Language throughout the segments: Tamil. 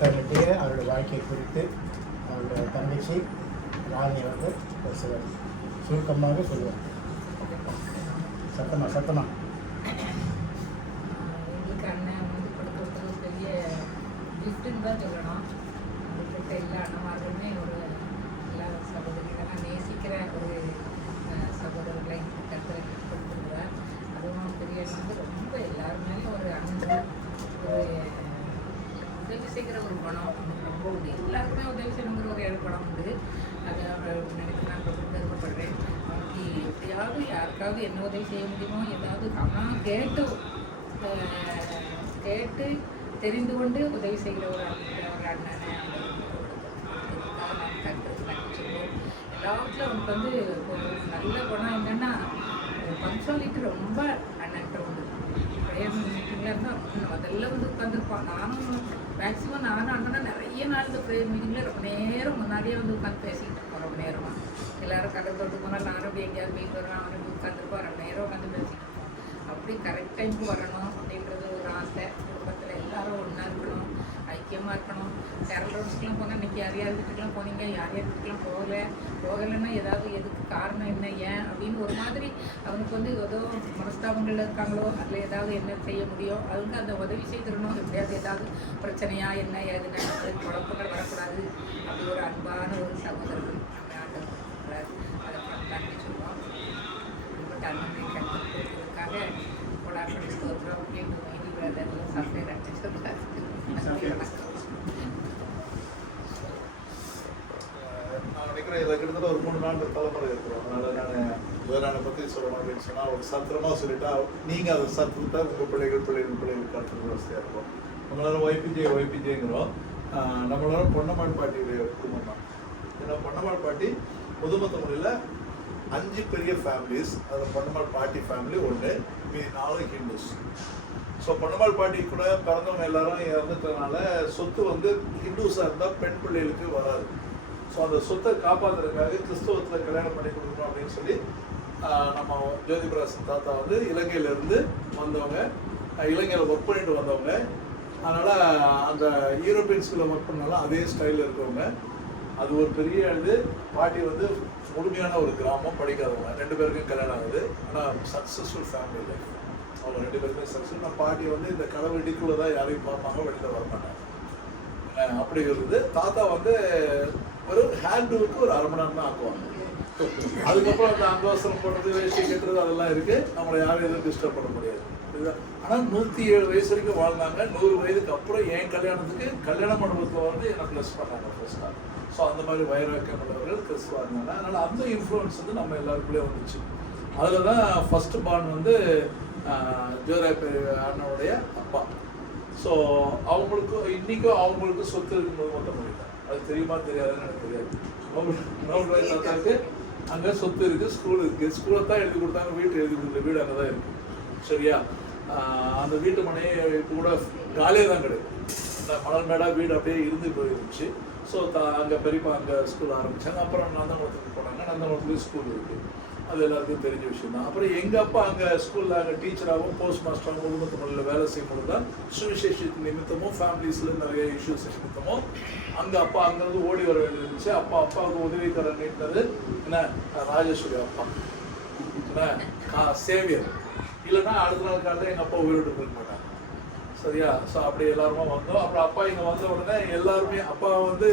தன்னுடைய அவருடைய வாழ்க்கை குறித்து அவருடைய தங்கச்சி ராணி வந்து சிலர் சுருக்கமாக சொல்லுவார். சத்தமா எங்களுக்கு அண்ணன் வந்து கொடுக்குறது பெரிய கிஃப்ட்டுன்னு தான் சொல்லணும். அவர்கிட்ட எல்லா அண்ணமார்களுமே ஒரு எல்லா சகோதரிகளெல்லாம் நேசிக்கிற ஒரு சகோதரர்களை கருத்தில் கொடுத்துருக்குறார். அதுவும் பெரிய வந்து ரொம்ப எல்லாருமே ஒரு அன்பு, ஒரு உதவி செய்கிற ஒரு குணம் ரொம்ப உண்டு. எல்லாருக்குமே உதவி செய்யணுங்கிற ஒரு குணம் உண்டு. அதை நினைத்து நான் ரொம்ப பெருமைப்படுறேன். அவனுக்கு எப்படியாவது யாருக்காவது என்ன உதவி செய்ய முடியுமோ ஏதாவது ஆனால் கேட்டு தெரிந்து கொண்டு உதவி செய்கிற ஒரு அண்ணனை எல்லாவற்றிலும் அவனுக்கு வந்து ஒரு நல்ல குணம் என்னென்னா பங்க்சுவாலிட்டி ரொம்ப அண்ணன்ட்ட உண்டு. ப்ரேயர் மீட்டிங்கில் இருந்தால் முதல்ல வந்து உட்காந்துருப்பான். மேக்ஸிமம் நானும் அண்ணனா நிறைய நாள் இந்த ப்ரேயர் மீட்டிங்கில் ரொம்ப நேரம் முன்னாடியே வந்து உட்காந்து பேசிக்கிட்டு இருப்போம். ரொம்ப நேரமாக எல்லோரும் கடல் தொட்டு போனால் நானும் அப்படி எங்கேயாவது போயிட்டு வருவேன், அவனுக்கு உட்காந்துருப்போம். ரொம்ப நேரம் உட்காந்து பேசிக்கிட்டு இருப்போம். அப்படி கரெக்ட் டைமுக்கு வரணும் அப்படின்றது ஒரு ஆசை. குடும்பத்தில் எல்லாரும் ஒன்றா இருக்கணும், ஐக்கியமாக இருக்கணும். கேரள் ரவுண்ட்ஸ்க்கெலாம் போனால் இன்றைக்கி யார் யார் வீட்டுக்கெலாம் போனீங்க, யார் யார் வீட்டுக்கெலாம் போகலைன்னா ஏதாவது எதுக்கு காரணம் என்ன ஏன் அப்படின்னு ஒரு மாதிரி அவனுக்கு வந்து ஏதோ மனஸ்தாபங்கள் இருக்காங்களோ அதில் ஏதாவது என்ன செய்ய முடியும் அதுக்கு அந்த உதவி செய்திடணும். எப்படியாவது ஏதாவது பிரச்சனையா என்ன ஏதுன்னா குழப்பங்கள் வரக்கூடாது. அப்படி ஒரு அன்பான ஒரு சகோதரர்கள் நம்ம ஆண்டவர் அதை நன்றி சொல்லுவோம். அண்ணனை கற்றுக்கிறதுக்காக கொடாப்படி ஸ்தோத்திரம் அப்படின்னு மீதி வேதெல்லாம் சாப்பிட்டு நன்றி சொல்கிறார். நான் நினைக்கிறேன் இதை கிட்டத்தட்ட ஒரு 3 நாள் தலைமுறை இருக்கிறோம். அதனால் நான் வேறான பற்றி சொல்லணும் அப்படின்னு சொன்னால் ஒரு சத்திரமாக சொல்லிட்டா நீங்கள் அதை சத்திரத்தை உங்கள் பிள்ளைகள் கற்றுக்கிற வசதியாக இருக்கும். நம்மளால ஒய்பிஜேங்கிறோம். நம்மளால பொன்னம்மாள் பாட்டியுடைய குடும்பம் தான். ஏன்னா பொன்னம்மாள் பாட்டி பொதுமொத்த முறையில் 5 பெரிய ஃபேமிலிஸ். அதில் பொன்னம்மாள் பாட்டி ஃபேமிலி ஒன்று, மீதி 4 ஹிந்துஸ். ஸோ பொன்னம்மாள் பாட்டி கூட பிறந்தவங்க எல்லாரும் இறந்துட்டதுனால சொத்து வந்து ஹிந்துஸாக இருந்தால் பெண் பிள்ளைகளுக்கு வராது. ஸோ அந்த சொத்தை காப்பாற்றுறதுக்காக கிறிஸ்தவத்தில் கல்யாணம் பண்ணி கொடுக்கணும் அப்படின்னு சொல்லி நம்ம ஜோதிபிராசன் தாத்தா வந்து இலங்கையிலேருந்து வந்தவங்க, இலங்கையில் ஒர்க் பண்ணிட்டு வந்தவங்க. அதனால் அந்த யூரோப்பியன் ஸ்கூலில் ஒர்க் பண்ணாலும் அதே ஸ்டைலில் இருக்கவங்க. அது ஒரு பெரிய இது. பாட்டி வந்து முழுமையான ஒரு கிராமம், படிக்காதவங்க. 2 பேருக்கும் கல்யாணம் ஆகுது. ஆனால் சக்ஸஸ்ஃபுல் ஃபேமிலி லைஃப். அவங்க 2 பேருமே சக்ஸஸ்ஃபுல். நான் பாட்டி வந்து இந்த கதவு இடிக்குள்ளே தான் யாரையும் பார்ப்பாங்க, வெளியில் வர மாட்டாங்க. அப்படி இருக்குது. தாத்தா வந்து ஒரு ஹேண்டுக்கு ஒரு 1/2 மணி நேரம் தான் ஆக்குவாங்க. அதுக்கப்புறம் அந்த அங்கவசரம் போடுறது, வேஷ்டி கட்டுறது அதெல்லாம் இருக்குது. நம்மளை யாரும் எதுவும் டிஸ்டர்ப் பண்ண முடியாது. ஆனால் 107 வயசு வரைக்கும் வாழ்ந்தாங்க. 100 வயதுக்கு அப்புறம் என் கல்யாணத்துக்கு கல்யாண மண்டபத்தில் வந்து என்னை ப்ளஸ் பண்ணாங்க ஃபர்ஸ்ட்டாக. ஸோ அந்த மாதிரி வைராக்கியம் உள்ளவர்கள் கிறிஸ்துவா இருந்தாங்க. அதனால் அந்த இன்ஃப்ளூயன்ஸ் வந்து நம்ம எல்லாருக்குள்ளே வந்துச்சு. அதில் தான் ஃபஸ்ட்டு பார்ன் வந்து ஜோராய் அண்ணனுடைய அப்பா. ஸோ அவங்களுக்கு இன்றைக்கும் அவங்களுக்கு சொத்து இருக்கும்போது மட்டும் முடியல. அது தெரியுமா தெரியாதுன்னு எனக்கு தெரியாது. நோபல் தாத்தாவுக்கு அங்கே சொத்து இருக்குது, ஸ்கூல் இருக்குது. ஸ்கூலை தான் எழுதி கொடுத்தாங்க, வீட்டு எழுதி கொடுத்த வீடு அங்கே தான் இருக்குது. சரியா? அந்த வீட்டு மனையை கூட காலியாக தான் கிடையாது. அந்த மணல் மேடாக வீடு அப்படியே இருந்து போயிருந்துச்சு. ஸோ அங்கே பெரியப்பா அங்கே ஸ்கூல் ஆரம்பித்தாங்க. அப்புறம் நந்தகுளத்துக்கு போனாங்க. நந்தகுளத்துலேயும் ஸ்கூல் இருக்குது. அது எல்லாருக்கும் தெரிஞ்ச விஷயம் தான். அப்புறம் எங்கள் அப்பா அங்கே ஸ்கூலில் அங்கே டீச்சராகவும் போஸ்ட் மாஸ்டராகவும் குடும்பத்து முறையில் வேலை செய்யும்போது தான் சுவிசேஷ நிமித்தமும் ஃபேமிலிஸில் நிறைய இஷ்யூஸ் நிமித்தமும் அங்கே அப்பா அங்கேருந்து ஓடி வர வேண்டியிருந்துச்சு. அப்பாவுக்கு உதவிக்கரன் நீட்டினது என்ன ராஜேஸ்வரி அப்பா, என்ன சேவியர். இல்லைன்னா அடுத்த நாள் காலையில் எங்கள் அப்பா உயிரோடு போய் மாட்டாங்க. சரியா? ஸோ அப்படி எல்லாருமே வந்தோம். அப்புறம் அப்பா இங்கே வந்த உடனே எல்லாருமே அப்பா வந்து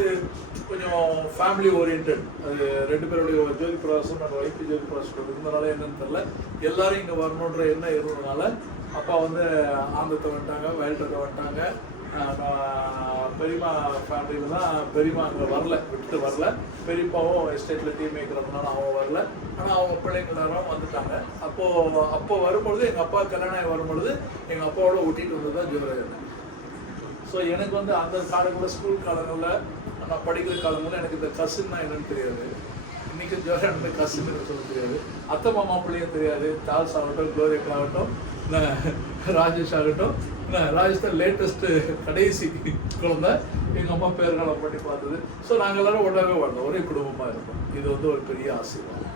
கொஞ்சம் ஃபேமிலி ஓரியன்ட். அது 2 பேருடைய ஜோதி பிரகாசம் நம்ம வைப்பு ஜோதி பிரகாசம் இருந்தனால என்னன்னு தெரியல, எல்லாரும் இங்கே வரணுன்ற எண்ணம் இருந்ததுனால அப்பா வந்து ஆந்தத்தை வந்துட்டாங்க, வயல்ட்டத்தை வந்துட்டாங்க. பெரியம்மா ஃபேமிலியில் தான் பெரியம்மா அங்கே வரல, விட்டு வரல. பெரியப்பாவும் எஸ்டேட்டில் டீ மேய்க்கிறதுனால அவன் வரல. ஆனால் அவங்க பிள்ளைங்க எல்லாரும் வந்துட்டாங்க. அப்போ வரும்பொழுது எங்கள் அப்பா கல்யாணம் ஆகி வரும்பொழுது எங்கள் அப்பாவோட ஒட்டிகிட்டு வந்து தான் ஜோதிராஜ். ஸோ எனக்கு வந்து அந்த காலங்களில் ஸ்கூல் காலங்களில் நான் படிக்கிற காலங்களில் எனக்கு இந்த கசின்னா என்னன்னு தெரியாது. இன்றைக்கி ஜோதிராஜ் கசின் சொல்ல தெரியாது. அத்தை மாமா பிள்ளையும் தெரியாது. சார்ல்ஸ் ஆகட்டும், குளோரியா ஆகட்டும், ராஜேஷ் ஆகட்டும். ராஜேஷ் தான் லேட்டஸ்ட்டு கடைசி குழந்தை. எங்கள் அம்மா பேர்காலம் பண்ணி பார்த்தது. ஸோ நாங்கள் எல்லோரும் ஒன்றாவே வாழ்ந்தோம், ஒரே குடும்பமாக இருப்போம். இது வந்து ஒரு பெரிய ஆசீர்வாதம்.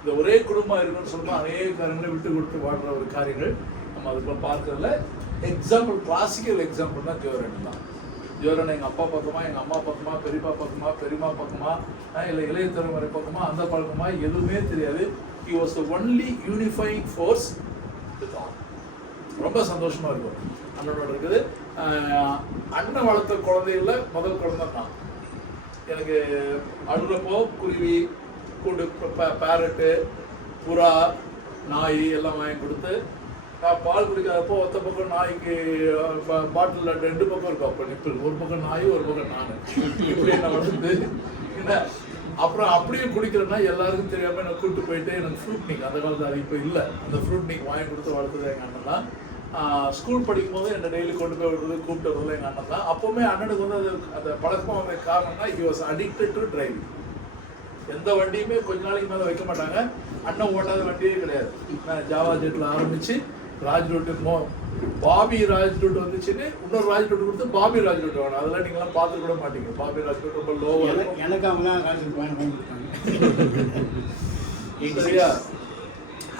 இந்த ஒரே குடும்பமாக இருக்கணும்னு சொன்னால் அநேக காரியங்களை விட்டு கொடுத்து வாழ்கிற ஒரு காரியங்கள் நம்ம அதுக்குள்ள பார்க்கறதுல எக்ஸாம்பிள், கிளாசிக்கல் எக்ஸாம்பிள் தான் ஜோரன் தான். ஜோரன் எங்கள் அப்பா பக்கமா, எங்கள் அம்மா பக்கமா, பெரியப்பா பக்கமா, பெரியம்மா பக்கமா, இல்லை இளைய தலைமுறை பக்கமா, அந்த பக்கமா எதுவுமே தெரியாது. He was the only unifying force with all. ரொம்ப சந்தோஷமா இருக்கும் அண்ணனோட இருக்குது. அண்ணன் வளர்த்த குழந்தைகள முதல் குழந்தை தான். எனக்கு அடுறப்போ குருவி, கூண்டு, பேரட்டு, புறா, நாய் எல்லாம் வாங்கி கொடுத்து பால் குடிக்காதப்போ ஒத்த பக்கம் நாய்க்கு பாட்டிலில் 2 பக்கம் இருக்கும். அப்போ நிப்பிள் ஒரு பக்கம் நாய் ஒரு பக்கம் நான் இப்படி என்ன வளர்ந்து என்ன அப்புறம் அப்படியே குடிக்கிறேன்னா எல்லாருக்கும் தெரியாமல் எனக்கு கூப்பிட்டு போயிட்டு எனக்கு ஃப்ரூட் நீக் அந்த காலத்தில் அது இப்போ இல்லை, அந்த ஃப்ரூட் நீக் வாங்கி கொடுத்து வளர்த்தது எங்கள் அண்ணன் தான். ஸ்கூல் படிக்கும் போது என்னை டெய்லி கொண்டு போய் விடுறது கூப்பிட்டு வரது எங்கள் அண்ணன் தான். அப்போவுமே அண்ணனுக்கு வந்து அது அந்த பழக்கமாக வந்த காரணம்னா he was addicted to driving. எந்த வண்டியுமே கொஞ்ச நாளைக்கு மேலே வைக்க மாட்டாங்க. அண்ணன் ஓட்டாத வண்டியே கிடையாது. ஜாவா ஜெட்டில் ஆரம்பித்து ராஜ் ரூட்டு பாபி ராஜ் ரூட் வந்துச்சுன்னு இன்னொரு ராஜ் ரூட் கொடுத்து பாபி ராஜ் ரூட் வேணும். அதெல்லாம் நீங்களாம் பார்த்து கூட மாட்டீங்க. பாபி ராஜ் ரூட் ரொம்ப லோவாக எனக்கு அவங்க தான் ராஜ் ரூட் வாங்கி கொடுத்தாங்க. சரியா?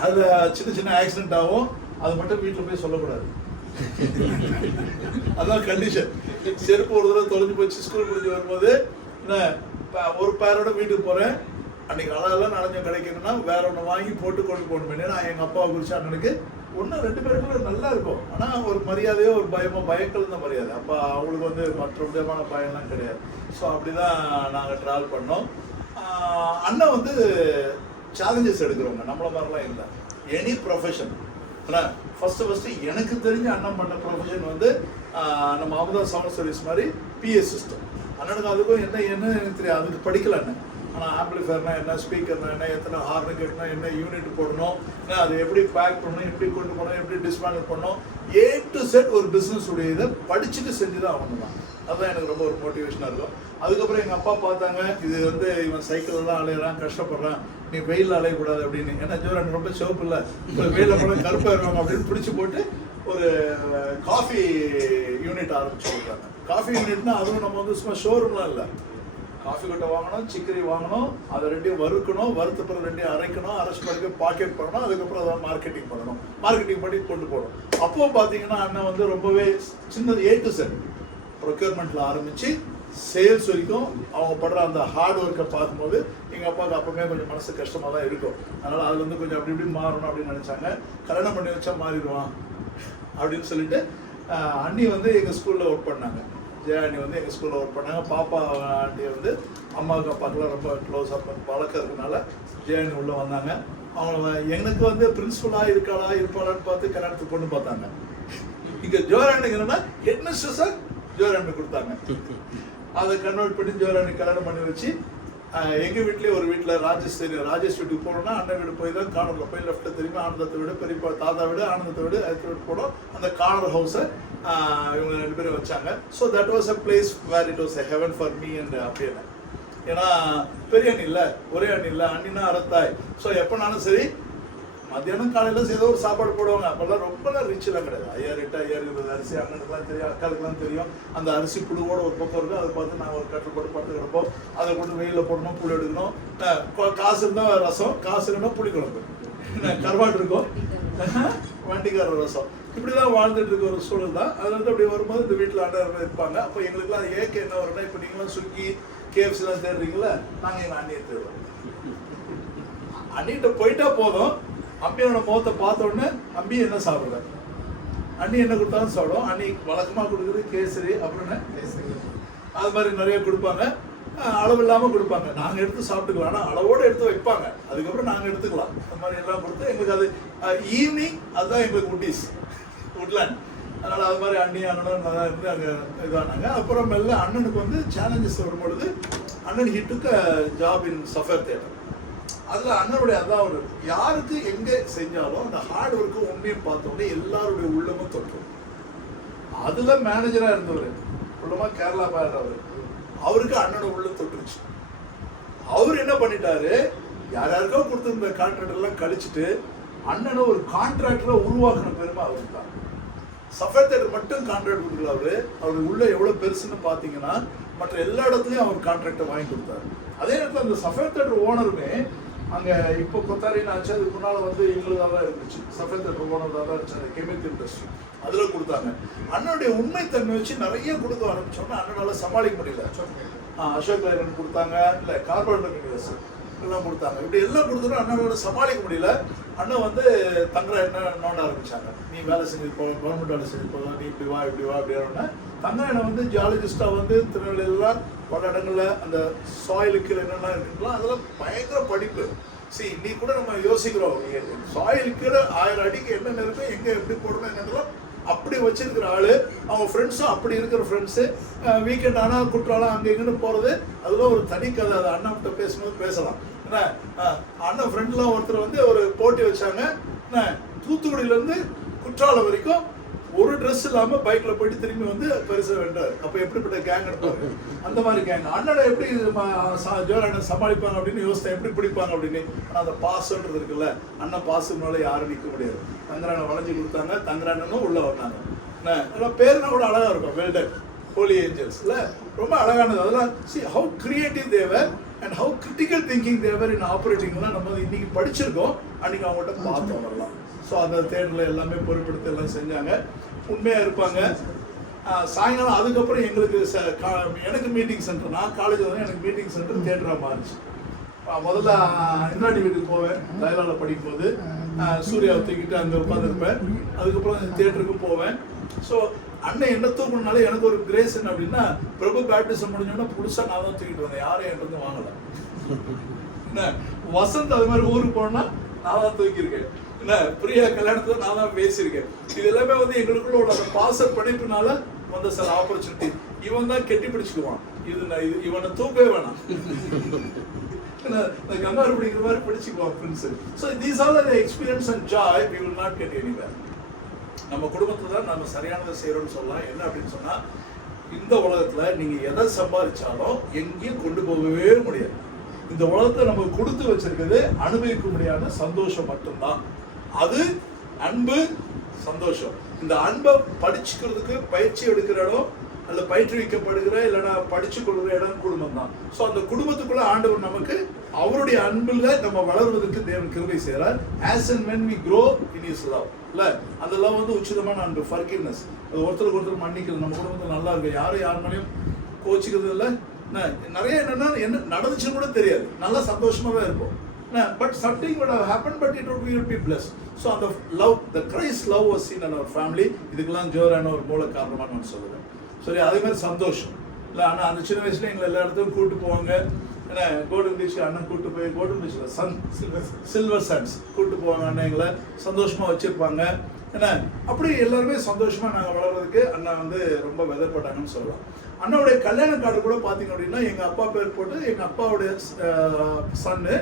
அதில் சின்ன சின்ன ஆக்சிடென்ட் ஆகும். அது மட்டும் வீட்டில் போய் சொல்லக்கூடாது. அதான் கண்டிஷன். செருப்பு ஒரு தடவை தொலைஞ்சு போச்சு. ஸ்கூல் முடிஞ்சு வரும்போது என்ன ஒரு பேரோட வீட்டுக்கு போகிறேன். அன்றைக்கி அழகெல்லாம் நனைஞ்ச கிடைக்கணும்னா வேற ஒன்று வாங்கி போட்டு கொண்டு போகணும். ஏன்னா எங்கள் அப்பாவை குறித்து அண்ணனுக்கு 1-2 பேருக்குள்ள நல்லா இருக்கும். ஆனால் ஒரு மரியாதையோ ஒரு பயமோ பயக்கல் தான் மரியாதை. அப்போ அவங்களுக்கு வந்து மற்ற விதமான பயம்லாம் கிடையாது. ஸோ அப்படி தான் நாங்கள் ட்ராவல் பண்ணோம். அண்ணன் வந்து சேலஞ்சஸ் எடுக்கிறவங்க நம்மள மாதிரிலாம் இல்லை. எனி ப்ரொஃபஷன் ஆனால் ஃபஸ்ட்டு எனக்கு தெரிஞ்ச அண்ணன் பண்ண ப்ரொஃபஷன் வந்து நம்ம அமுதா சவுண்ட் சர்வீஸ் மாதிரி பிஎஸ் சிஸ்டம். அண்ணனுக்கு அதுக்கும் என்ன எனக்கு தெரியாது. அதுக்கு படிக்கல அண்ணன். ஆனால் ஆம்பிளிஃபயர்னா என்ன, ஸ்பீக்கர்னா என்ன, எத்தனை ஹார்னு கேட்கனா என்ன, யூனிட் போடணும், அது எப்படி பேக் பண்ணணும், எப்படி கொண்டு போகணும், எப்படி டிஸ்மேண்டில் பண்ணணும், A to Z ஒரு பிஸ்னஸ் உடைய இதை படிச்சுட்டு செஞ்சு தான் ஆகணும் தான். அதுதான் எனக்கு ரொம்ப ஒரு மோட்டிவேஷனாக இருக்கும். அதுக்கப்புறம் எங்கள் அப்பா பார்த்தாங்க, இது வந்து இவன் சைக்கிள்லாம் அலையிறான், கஷ்டப்படுறான், நீ வெயிலில் அலையக்கூடாது அப்படின்னு. ஏன்னா ஜோரன் ரொம்ப சிவப்பு இல்லை, இப்போ வெயிலில் போல கருப்பாயிருவாங்க அப்படின்னு பிடிச்சி போட்டு ஒரு காஃபி யூனிட் ஆரம்பிச்சு கொடுத்தாங்க. காஃபி யூனிட்னா அதுவும் நம்ம வந்து சும்மா ஷோரூம்லாம் இல்லை. காஃபி கொட்டை வாங்கணும், சிக்கரி வாங்கணும், அதை 2 வறுக்கணும், வறுத்த பிறகு 2 அரைக்கணும், அரைச்சி பிறகு பாக்கெட் பண்ணணும், அதுக்கப்புறம் அதை மார்க்கெட்டிங் பண்ணணும், மார்க்கெட்டிங் பண்ணி கொண்டு போகணும். அப்போ பார்த்தீங்கன்னா அண்ணன் வந்து ரொம்பவே சின்னது A to Z ப்ரொக்யூர்மெண்ட்டில் ஆரம்பித்து சேல்ஸ் வரைக்கும் அவங்க படுற அந்த ஹார்ட் ஒர்க்கை பார்க்கும்போது எங்கள் அப்பாவுக்கு அப்போவுமே கொஞ்சம் மனசு கஷ்டமாக தான் இருக்கும். அதனால் அதில் வந்து கொஞ்சம் அப்படி இப்படி மாறணும் அப்படின்னு நினச்சாங்க. கல்யாணம் பண்ணி வச்சா மாறிடுவான் அப்படின்னு சொல்லிட்டு அண்ணி வந்து எங்கள் ஸ்கூலில் ஒர்க் பண்ணாங்க. ஜெயா அண்ணி வந்து எங்கள் ஸ்கூலில் ஒர்க் பண்ணாங்க. பாப்பா ஆண்டி வந்து அம்மாவுக்கு அப்பாவுக்குலாம் ரொம்ப க்ளோஸாக பழக்கம் இருக்கனால ஜெயா அண்ணி உள்ளே வந்தாங்க. அவங்க எனக்கு வந்து பிரின்சிபலாக இருப்பாளான்னு பார்த்து கல்யாணத்துக்கு பொண்ணு பார்த்தாங்க. இங்கே ஜோராண்டுக்கு என்னன்னா ஹெட் மிஸ்டர்ஸாக ஜோராண்டு கொடுத்தாங்க. அதை கன்வெர்ட் பண்ணி ஜோராண்டி கல்யாணம் பண்ணி வச்சு எங்கள் வீட்லேயே ஒரு வீட்டில் ராஜேஷ் வீட்டுக்கு போனோம்னா அண்ணன் வீடு போய் தான் கார்னரில் போய் லெஃப்ட்டில் தெரியுமா ஆனந்தத்தை வீடு, பெரியப்பா தாத்தா வீடு, ஆனந்தத்தை வீடு, அதுக்கு வீடு போனோம். அந்த கார்னர் ஹவுஸை இவங்க 2 பேரும் வச்சாங்க. So that was a place where it was a heaven for me and அப்படின்னு. ஏன்னா பெரிய அண்ணி இல்லை, ஒரே அண்ணி இல்லை, அண்ணினா அறத்தாய். ஸோ எப்போனாலும் சரி மத்தியானம் காலையில் ஏதோ ஒரு சாப்பாடு போடுவாங்க. அப்போல்லாம் ரொம்பலாம் ரிச்செலாம் கிடையாது. 5000-2000 அரிசி அண்ணனுக்குலாம் தெரியும், அக்காளுக்குலாம் தெரியும். அந்த அரிசி புழுவோட ஒரு பக்கம் இருக்கும். அதை பார்த்து நாங்கள் ஒரு கட்டில் போட்டு படுத்து கிடப்போம். அதை கொண்டு வெயிலில் போடணும், புளி எடுக்கணும். காசு இருந்தால் ரசம், காசு இல்லைன்னா புளி குழம்பு, கருவாடு இருக்கும், வண்டிக்கார ரசம். இப்படி தான் வாழ்ந்துட்டு இருக்க ஒரு சூழல் தான். அது வந்து அப்படி வரும்போது இந்த வீட்டில் அண்ணன் இருப்பாங்க. அப்போ எங்களுக்குலாம் அது ஏக்க என்ன வரும்னா, இப்போ நீங்களாம் சுக்கி KFCலாம் தேடுறீங்களா, நாங்கள் எங்கள் அண்ணியை தேடுவோம். அண்ணிகிட்ட போயிட்டா போதும், அம்மியோட முகத்தை பார்த்த உடனே அம்பி என்ன சாப்பிடுவேன், அண்ணி என்ன கொடுத்தாலும் சாப்பிடும். அண்ணி வழக்கமாக கொடுக்குறது கேசரி, அப்புறம் அது மாதிரி நிறைய கொடுப்பாங்க. அளவு இல்லாமல் கொடுப்பாங்க. நாங்கள் எடுத்து சாப்பிட்டுக்கலாம். ஆனால் அளவோடு எடுத்து வைப்பாங்க. அதுக்கப்புறம் நாங்கள் எடுத்துக்கலாம். அந்த மாதிரி எல்லாம் கொடுத்து எங்களுக்கு அது ஈவினிங் அதுதான் எங்களுக்கு உட்லேண்ட். அதனால் அது மாதிரி அண்ணி அண்ணனும் நல்லா இருந்து அங்கே இதானாங்க. அப்புறம் மெல்ல அண்ணனுக்கு வந்து சேலஞ்சஸ் வரும்பொழுது அண்ணன் ஹிட்டுக்கு ஜாப் இன் சஃபர் தியேட்டர். அதில் அண்ணனுடைய அதான் ஒரு யாருக்கு எங்கே செஞ்சாலும் அந்த ஹார்ட் ஒர்க்கு உண்மையை பார்த்தோன்னே எல்லாருடைய உள்ளமும் தொற்றும். அதில் மேனேஜராக இருந்தவர் உள்ளமாக கேரளா பாடுறவர், அவருக்கு அண்ணனோட உள்ள தொட்டுருச்சு. அவர் என்ன பண்ணிட்டாரு, யாருக்கோ கொடுத்துருந்த கான்ட்ராக்டர் எல்லாம் கழிச்சுட்டு அண்ணனை ஒரு கான்ட்ராக்டரை உருவாக்குன பெருமை அவருக்கு தான். சஃபர் தியேட்டர் மட்டும் கான்ட்ராக்ட் கொடுக்கல. அவரு உள்ள எவ்வளவு பெருசுன்னு பார்த்தீங்கன்னா மற்ற எல்லா இடத்துலையும் அவர் கான்ட்ராக்டை வாங்கி கொடுத்தாரு. அதே நேரத்தில் அந்த சஃபர் தியேட்டர் ஓனருமே அங்கே இப்போ கொத்தாரின்னு ஆச்சு. அதுக்கு முன்னால் வந்து இவங்களுதாக தான் இருந்துச்சு, சஃபேத் போனதாக தான் இருந்துச்சு, அந்த கெமிக்கல் இண்டஸ்ட்ரி அதில் கொடுத்தாங்க. அண்ணனுடைய உண்மைத்தன்மை வச்சு நிறைய கொடுக்க ஆரம்பிச்சோன்னா அண்ணனால சமாளிக்க முடியல. அசோக் லைலண்ட் கொடுத்தாங்க, இல்லை கார்பரேட் யூனிவர்ஸ் எல்லாம் கொடுத்தாங்க. இப்படி எல்லாம் கொடுத்தோன்னா அண்ணனோட சமாளிக்க முடியல. அண்ணன் வந்து தங்குற எண்ணெய் நோண்ட ஆரம்பிச்சாங்க. நீ வேலை செஞ்சு போ, கவர்மெண்ட் வேலை செஞ்சு போதும், நீ இப்படி வா இப்படி வா அப்படின்னா தங்க எண்ணெய் வந்து ஜியாலஜிஸ்டாக வந்து திருநெல்வேலியெல்லாம் பல இடங்களில் அந்த சாயிலுக்கு என்னென்ன இருக்குங்களோ அதெல்லாம் பயங்கர படிப்பு. சரி, நீ கூட நம்ம யோசிக்கிறோம், சாயிலுக்கு 1000 அடிக்கு என்னென்ன இருக்கும், எங்கே எப்படி போடணும் என்னென்னலாம் அப்படி வச்சிருக்கிற ஆளு. அவங்க ஃப்ரெண்ட்ஸும் அப்படி இருக்கிற ஃப்ரெண்ட்ஸு. வீக்கெண்ட் ஆனால் குற்றாலம் அங்கே இங்கேன்னு போகிறது அதெல்லாம் ஒரு தனி கதை. அது அண்ணன்கிட்ட பேசும்போது பேசலாம். என்ன அண்ணன் ஃப்ரெண்ட்லாம் ஒருத்தர் வந்து ஒரு போட்டி வச்சாங்க. என்ன தூத்துக்குடியிலேருந்து குற்றாலம் வரைக்கும் ஒரு ட்ரெஸ் இல்லாமல் பைக்கில் போயிட்டு திரும்பி வந்து பெருசாக வென்றார். அப்போ எப்படிப்பட்ட கேங் எடுப்பாங்க, அந்த மாதிரி கேங். அண்ணனை எப்படி ஜோரான சமாளிப்பாங்க அப்படின்னு யோசித்தேன், எப்படி பிடிப்பாங்க அப்படின்னு. ஆனால் அந்த பாசன்றது இருக்குல்ல, அண்ணன் பாசுனால யாரும் நிற்க முடியாது. தங்கரான வளைஞ்சு கொடுத்தாங்க, தங்கரானும் உள்ளே வந்தாங்க. என்ன பேருனா கூட அழகாக இருக்கும், வெல்டன் ஹோலி ஏஞ்சல்ஸ் இல்லை, ரொம்ப அழகானது. அதெல்லாம் see how creative they are and how critical thinking they are in ஆப்ரேட்டிங்லாம் நம்ம இன்னைக்கு படிச்சிருக்கோம், அன்றைக்கி அவங்கள்ட்ட பார்த்தோம் வரலாம். ஸோ அந்த தேட்டரில் எல்லாமே பொறுப்படுத்தி எல்லாம் செஞ்சாங்க, உண்மையாக இருப்பாங்க. சாயங்காலம் அதுக்கப்புறம் எங்களுக்கு எனக்கு மீட்டிங் சென்டர், நான் காலேஜ் வந்து எனக்கு மீட்டிங் சென்டர் தேட்டராக மாறிச்சு. முதல்ல இந்திராணி வீட்டுக்கு போவேன், லைலாவில் படிக்கும்போது சூர்யாவை தூக்கிட்டு அங்கே உட்காந்துருப்பேன். அதுக்கப்புறம் தேட்டருக்கு போவேன். ஸோ அண்ணன் என்ன தூக்கணுனால எனக்கு ஒரு கிரேஸ் என்ன அப்படின்னா, பிரபு பேப்டிசம் முடிஞ்சோன்னா புதுசாக நான் தான் தூக்கிட்டு வந்தேன், யாரும் என்கிட்ட வாங்கலை. என்ன வசந்த் அது மாதிரி ஊருக்கு போனோன்னா நான் தான் தூக்கியிருக்கேன். என்ன பிரியா கல்யாணத்துல நான் தான் பேசியிருக்கேன். இது எல்லாமே வந்து எங்களுக்குள்ள உள்ள அந்த பாச படிப்புனால வந்த சில ஆப்பர்ச்சுனிட்டி. இவன் தான் கெட்டி பிடிச்சுக்குவான், இவனை தூக்கவே வேணாம், கங்காரு பிடிக்கிற மாதிரி பிடிச்சுக்குவான் friends. So these are the experience and joy we will not get anywhere. நம்ம குடும்பத்துல தான் நம்ம சரியானதை செய்யறோம்னு சொல்லலாம். என்ன அப்படின்னு சொன்னா, இந்த உலகத்துல நீங்க எதை சம்பாதிச்சாலும் எங்கேயும் கொண்டு போகவே முடியாது. இந்த உலகத்தை நம்ம கொடுத்து வச்சிருக்கிறது அனுபவிக்க முடியாத சந்தோஷம் மட்டும்தான். அது அன்பு, சந்தோஷம். இந்த அன்பை படிச்சுக்கிறதுக்கு பயிற்சி எடுக்கிற இடம், அல்ல பயிற்றுவிக்கப்படுகிற இல்லைன்னா படிச்சு கொள்கிற இடம் குடும்பம் தான். ஸோ அந்த குடும்பத்துக்குள்ள ஆண்டவர் நமக்கு அவருடைய அன்புல நம்ம வளர்வதற்கு தேவன் கிருபை செய்கிறார். As and when we grow in his love, இல்ல அந்த லவ் வந்து உச்சிதமான அன்பு, ஃபர்கிவ்னஸ். அது ஒருத்தருக்கு ஒருத்தர் மன்னிக்கிறது. நம்ம குடும்பத்தில் நல்லா இருக்கு, யாரும் யார் மேலேயும் கோச்சிக்கிறது இல்லை. நிறைய என்னன்னா என்ன நடந்துச்சுன்னு கூட தெரியாது, நல்லா சந்தோஷமா தான் இருப்போம். But something would have happened, but we would be blessed. So அந்த love, the Christ love was seen in our family. இதுக்கெல்லாம் ஜோரான ஒரு மூல காரணமா நான் சொல்லுவேன். சரி, அதே மாதிரி சந்தோஷம் இல்லை. ஆனால் அந்த சின்ன வயசுல எங்களை எல்லா இடத்துக்கும் கூப்பிட்டு போவாங்க. ஏன்னா கோல்டன் பீச் அண்ணன் கூப்பிட்டு போய், கோல்டன் பீச்சில் சில்வர் சன்ஸ் கூப்பிட்டு போவாங்க. அண்ணன் எங்களை சந்தோஷமா வச்சிருப்பாங்க. ஏன்னா அப்படி எல்லாருமே சந்தோஷமா நாங்கள் வளர்றதுக்கு அண்ணன் வந்து ரொம்ப வெதப்பட்டாங்கன்னு சொல்லலாம். அண்ணாவுடைய கல்யாண கார்டு கூட பார்த்தீங்க அப்படின்னா எங்கள் அப்பா பேர் போட்டு, எங்கள் அப்பாவுடைய சன்னு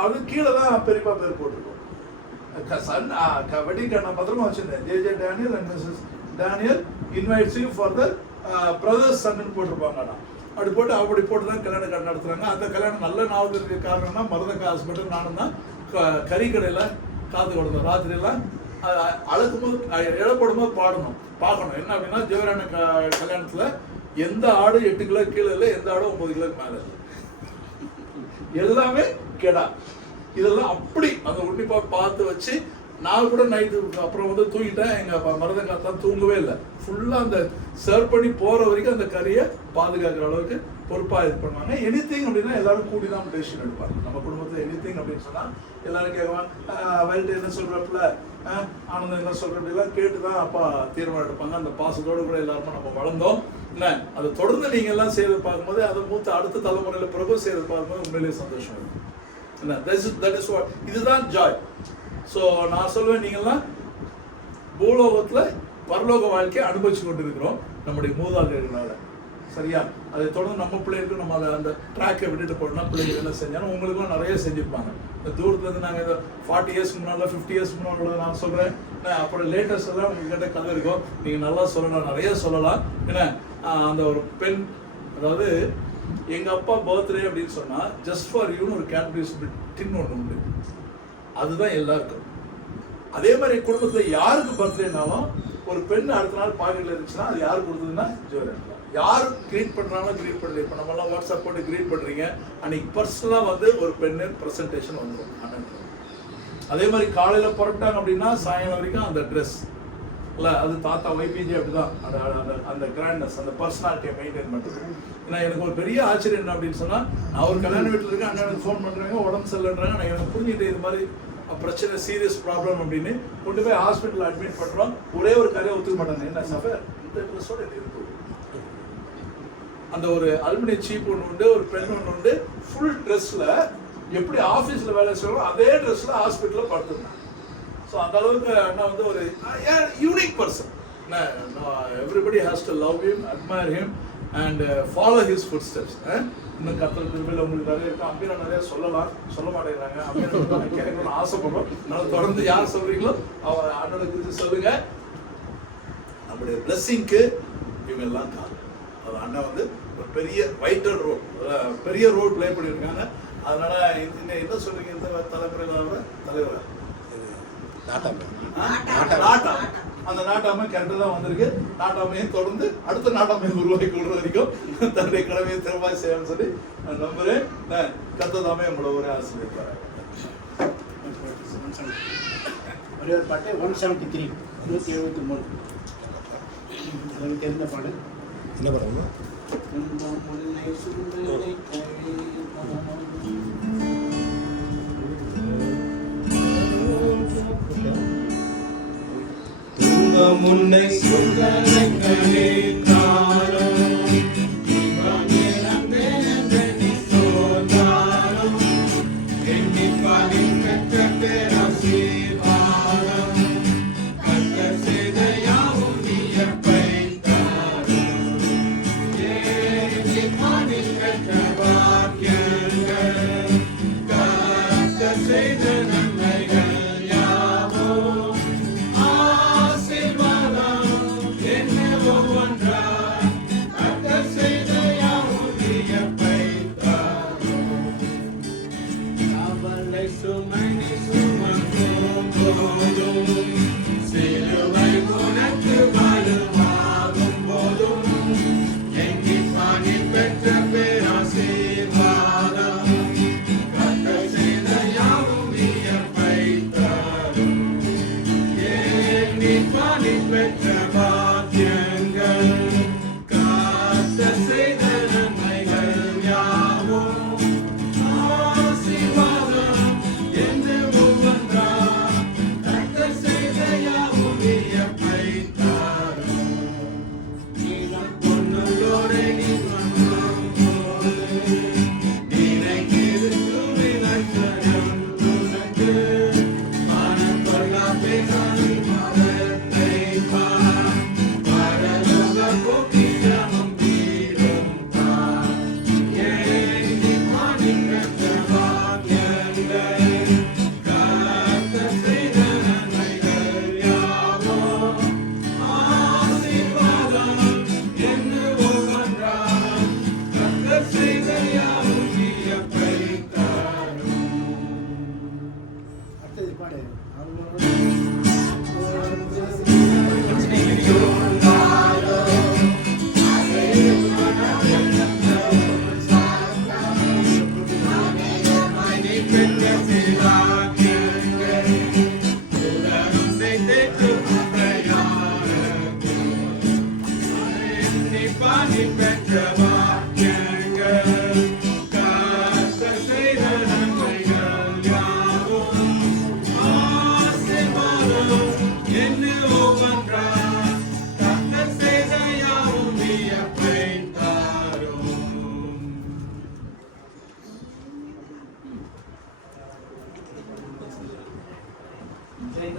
அது கீழே தான் பெரியப்பா பேர் போட்டிருக்கோம். சன் வெட்டிங் கார்டு நான் பத்திரமா வச்சிருந்தேன். J Daniel and Mrs Daniel invites you for the brother's சன்னு போட்டிருப்பாங்க. அண்ணா அப்படி போட்டு அப்படி போட்டு தான் கல்யாண கார்டு நடத்துகிறாங்க. அந்த கல்யாணம் நல்ல நாள் இருக்க காரணம்னா மருதக்கா ஹாஸ்பிட்டல் நானும் தான் கறி கடையில் காத்து கொடுத்தோம். ராத்திரியெல்லாம் அழுக்கும்போது இழப்படும் போது பார்க்கணும். என்ன அப்படின்னா, ஜெயரான கல்யாணத்தில் எந்த ஆடு 8 கிலோ கீழே இல்லை, எந்த ஆடும் 9 கிலோக்கு மேலே இல்லை, எல்லாமே கெடா. இதெல்லாம் அப்படி அந்த உன்னிப்பாக பார்த்து வச்சு நான் கூட நைட்டு அப்புறம் வந்து தூங்கிட்டேன். எங்கள் மருதங்காத்தான் தூங்கவே இல்லை. ஃபுல்லாக அந்த சர்வ் பண்ணி போகிற வரைக்கும் அந்த கறியை பாதுகாக்கிற அளவுக்கு பொறுப்பாக இது பண்ணுவாங்க. எனிதிங் அப்படின்னா எல்லாரும் கூடி தான் டெசிஷன் எடுப்பாங்க. நம்ம குடும்பத்தில் எனிதிங் அப்படின்னு சொன்னால் எல்லாரும் கேட்குவாங்க, வயல்ட்டு என்ன சொல்கிறப்பல, ஆனந்தம் என்ன சொல்கிறப்பெல்லாம் கேட்டு தான் அப்பா தீர்மானம் எடுப்பாங்க. அந்த பாசத்தோடு கூட எல்லாருமே நம்ம வளர்ந்தோம். இல்லை அதை தொடர்ந்து நீங்கள் எல்லாம் செய்யறது பார்க்கும்போது, அதை மூத்த அடுத்த தலைமுறையில் பிரபு செய்யறது பார்க்கும்போது உண்மையிலேயே சந்தோஷம் இருக்கும். என்ன தட் இஸ் வாட், இதுதான் ஜாய். ஸோ நான் சொல்லுவேன், நீங்கள்லாம் பூலோகத்தில் பரலோக வாழ்க்கையை அனுபவிச்சு கொண்டு இருக்கிறோம் நம்முடைய மூதாதையர்களால். சரியா? அதை தொடர்ந்து நம்ம பிள்ளைகளுக்கு நம்ம அந்த ட்ராக்கை விட்டுட்டு போட்டோம்னா பிள்ளைகள் என்ன செஞ்சாலும் உங்களுக்குலாம் நிறைய செஞ்சுருப்பாங்க. இந்த தூரத்துலேருந்து நாங்கள் இதை 40 இயர்ஸ் முன்னால் 50 இயர்ஸ் முன்னால் நான் சொல்கிறேன். அப்புறம் லேட்டஸ்ட் எல்லாம் உங்ககிட்ட கதை இருக்கும், நீங்கள் நல்லா சொல்லலாம், நிறைய சொல்லலாம். ஏன்னா அந்த ஒரு பெண், அதாவது எங்கள் அப்பா பர்த்டே அப்படின்னு சொன்னால் ஜஸ்ட் ஃபார் யூன்னு ஒரு கேட்பரிஸ் டின் ஒன்று உண்டு, அதுதான் எல்லாருக்கும். அதே மாதிரி குடும்பத்தில் யாருக்கு பர்த்டேனாலும் ஒரு பெண் அடுத்த நாள் பாக்கெட்டில் இருந்துச்சுன்னா அது யாருக்கு கொடுத்ததுன்னா ஜோரன். யார் க்ரீட் பண்ணுறாங்களோ க்ரீட் பண்ணல. இப்போ நம்மலாம் வாட்ஸ்அப் போட்டு க்ரீட் பண்ணுறீங்க, அன்றைக்கி பர்சனலாக வந்து ஒரு பெண்ணு ப்ரெசன்டேஷன் வந்துடும் அண்ணன். அதே மாதிரி காலையில் புறப்பட்டாங்க அப்படின்னா சாயங்காலம் வரைக்கும் அந்த ட்ரெஸ் இல்லை, அது தாத்தா வைபிஜி அப்படி தான் அந்த அந்த அந்த கிராண்ட்னஸ், அந்த பர்சனாலிட்டியை மெயின்டைன் பண்ணுறது. ஏன்னா எனக்கு ஒரு பெரிய ஆச்சரியம் என்ன அப்படின்னு சொன்னால், நான் ஒரு கல்யாண வீட்டில் இருக்கேன், அண்ணனுக்கு ஃபோன் பண்ணுறாங்க, உடம்பு சரியில்லைன்றாங்க, நான் எனக்கு புரிஞ்சுட்டு இது மாதிரி பிரச்சனை சீரியஸ் ப்ராப்ளம் அப்படின்னு கொண்டு போய் ஹாஸ்பிட்டலில் அட்மிட் பண்ணுறோம். ஒரே ஒரு கரையை ஒத்துக்க மாட்டாங்க. என்ன சஃபர் இந்த ட்ரெஸ்ஸோட இருக்கு, அந்த ஒரு அலுமினிய சீப் ஒன்று உண்டு, ஒரு பெண் ஒன்று உண்டு, ஃபுல் ட்ரெஸ்ஸில் எப்படி ஆஃபீஸில் வேலை செய்யணும் அதே ட்ரெஸ்ஸில் ஹாஸ்பிட்டலில் படுத்துருந்தாங்க. ஸோ அந்த அளவுக்கு அண்ணா வந்து ஒரு unique person. Everybody has to love him, admire him and follow his food steps. இன்னும் கத்தல் திரும்பியில் உங்களுக்கு நிறைய இருக்கும். அப்படியே நான் நிறைய சொல்லலாம், சொல்ல மாட்டேங்கிறாங்க. அப்படியே கேட்கணும்னு ஆசைப்படுறோம். அதனால் தொடர்ந்து யார் சொல்கிறீங்களோ அவர் அண்ணனை குறித்து சொல்லுங்க. நம்முடைய பிளெஸ்ஸிங்க்கு இவங்க எல்லாம் காரணம். அது அண்ணன் வந்து ஒரு பெரிய வைட்டல் ரோல், பெரிய ரோல் பிளே பண்ணியிருக்காங்க. அதனால என்ன சொல்றீங்க, இந்த தலைமுறையில் தலைவர் நாட்டாமை, அந்த நாட்டாமை கரெக்டாக தான் வந்திருக்கு. நாட்டாமையும் தொடர்ந்து அடுத்த நாட்டாமையை உருவாக்கி கொள்ற வரைக்கும் தன்னுடைய கடமையை திறமாக செய்யணும்னு சொல்லி நான் நம்புறேன். கர்த்ததாமே நம்மளோட ஒரே ஆசிரியர். ஒரே ஒரு பாட்டு 173 173 எனக்கு தெரிந்த பாடு. என்ன பாடுங்க? முன்னை சுந்தரங்களே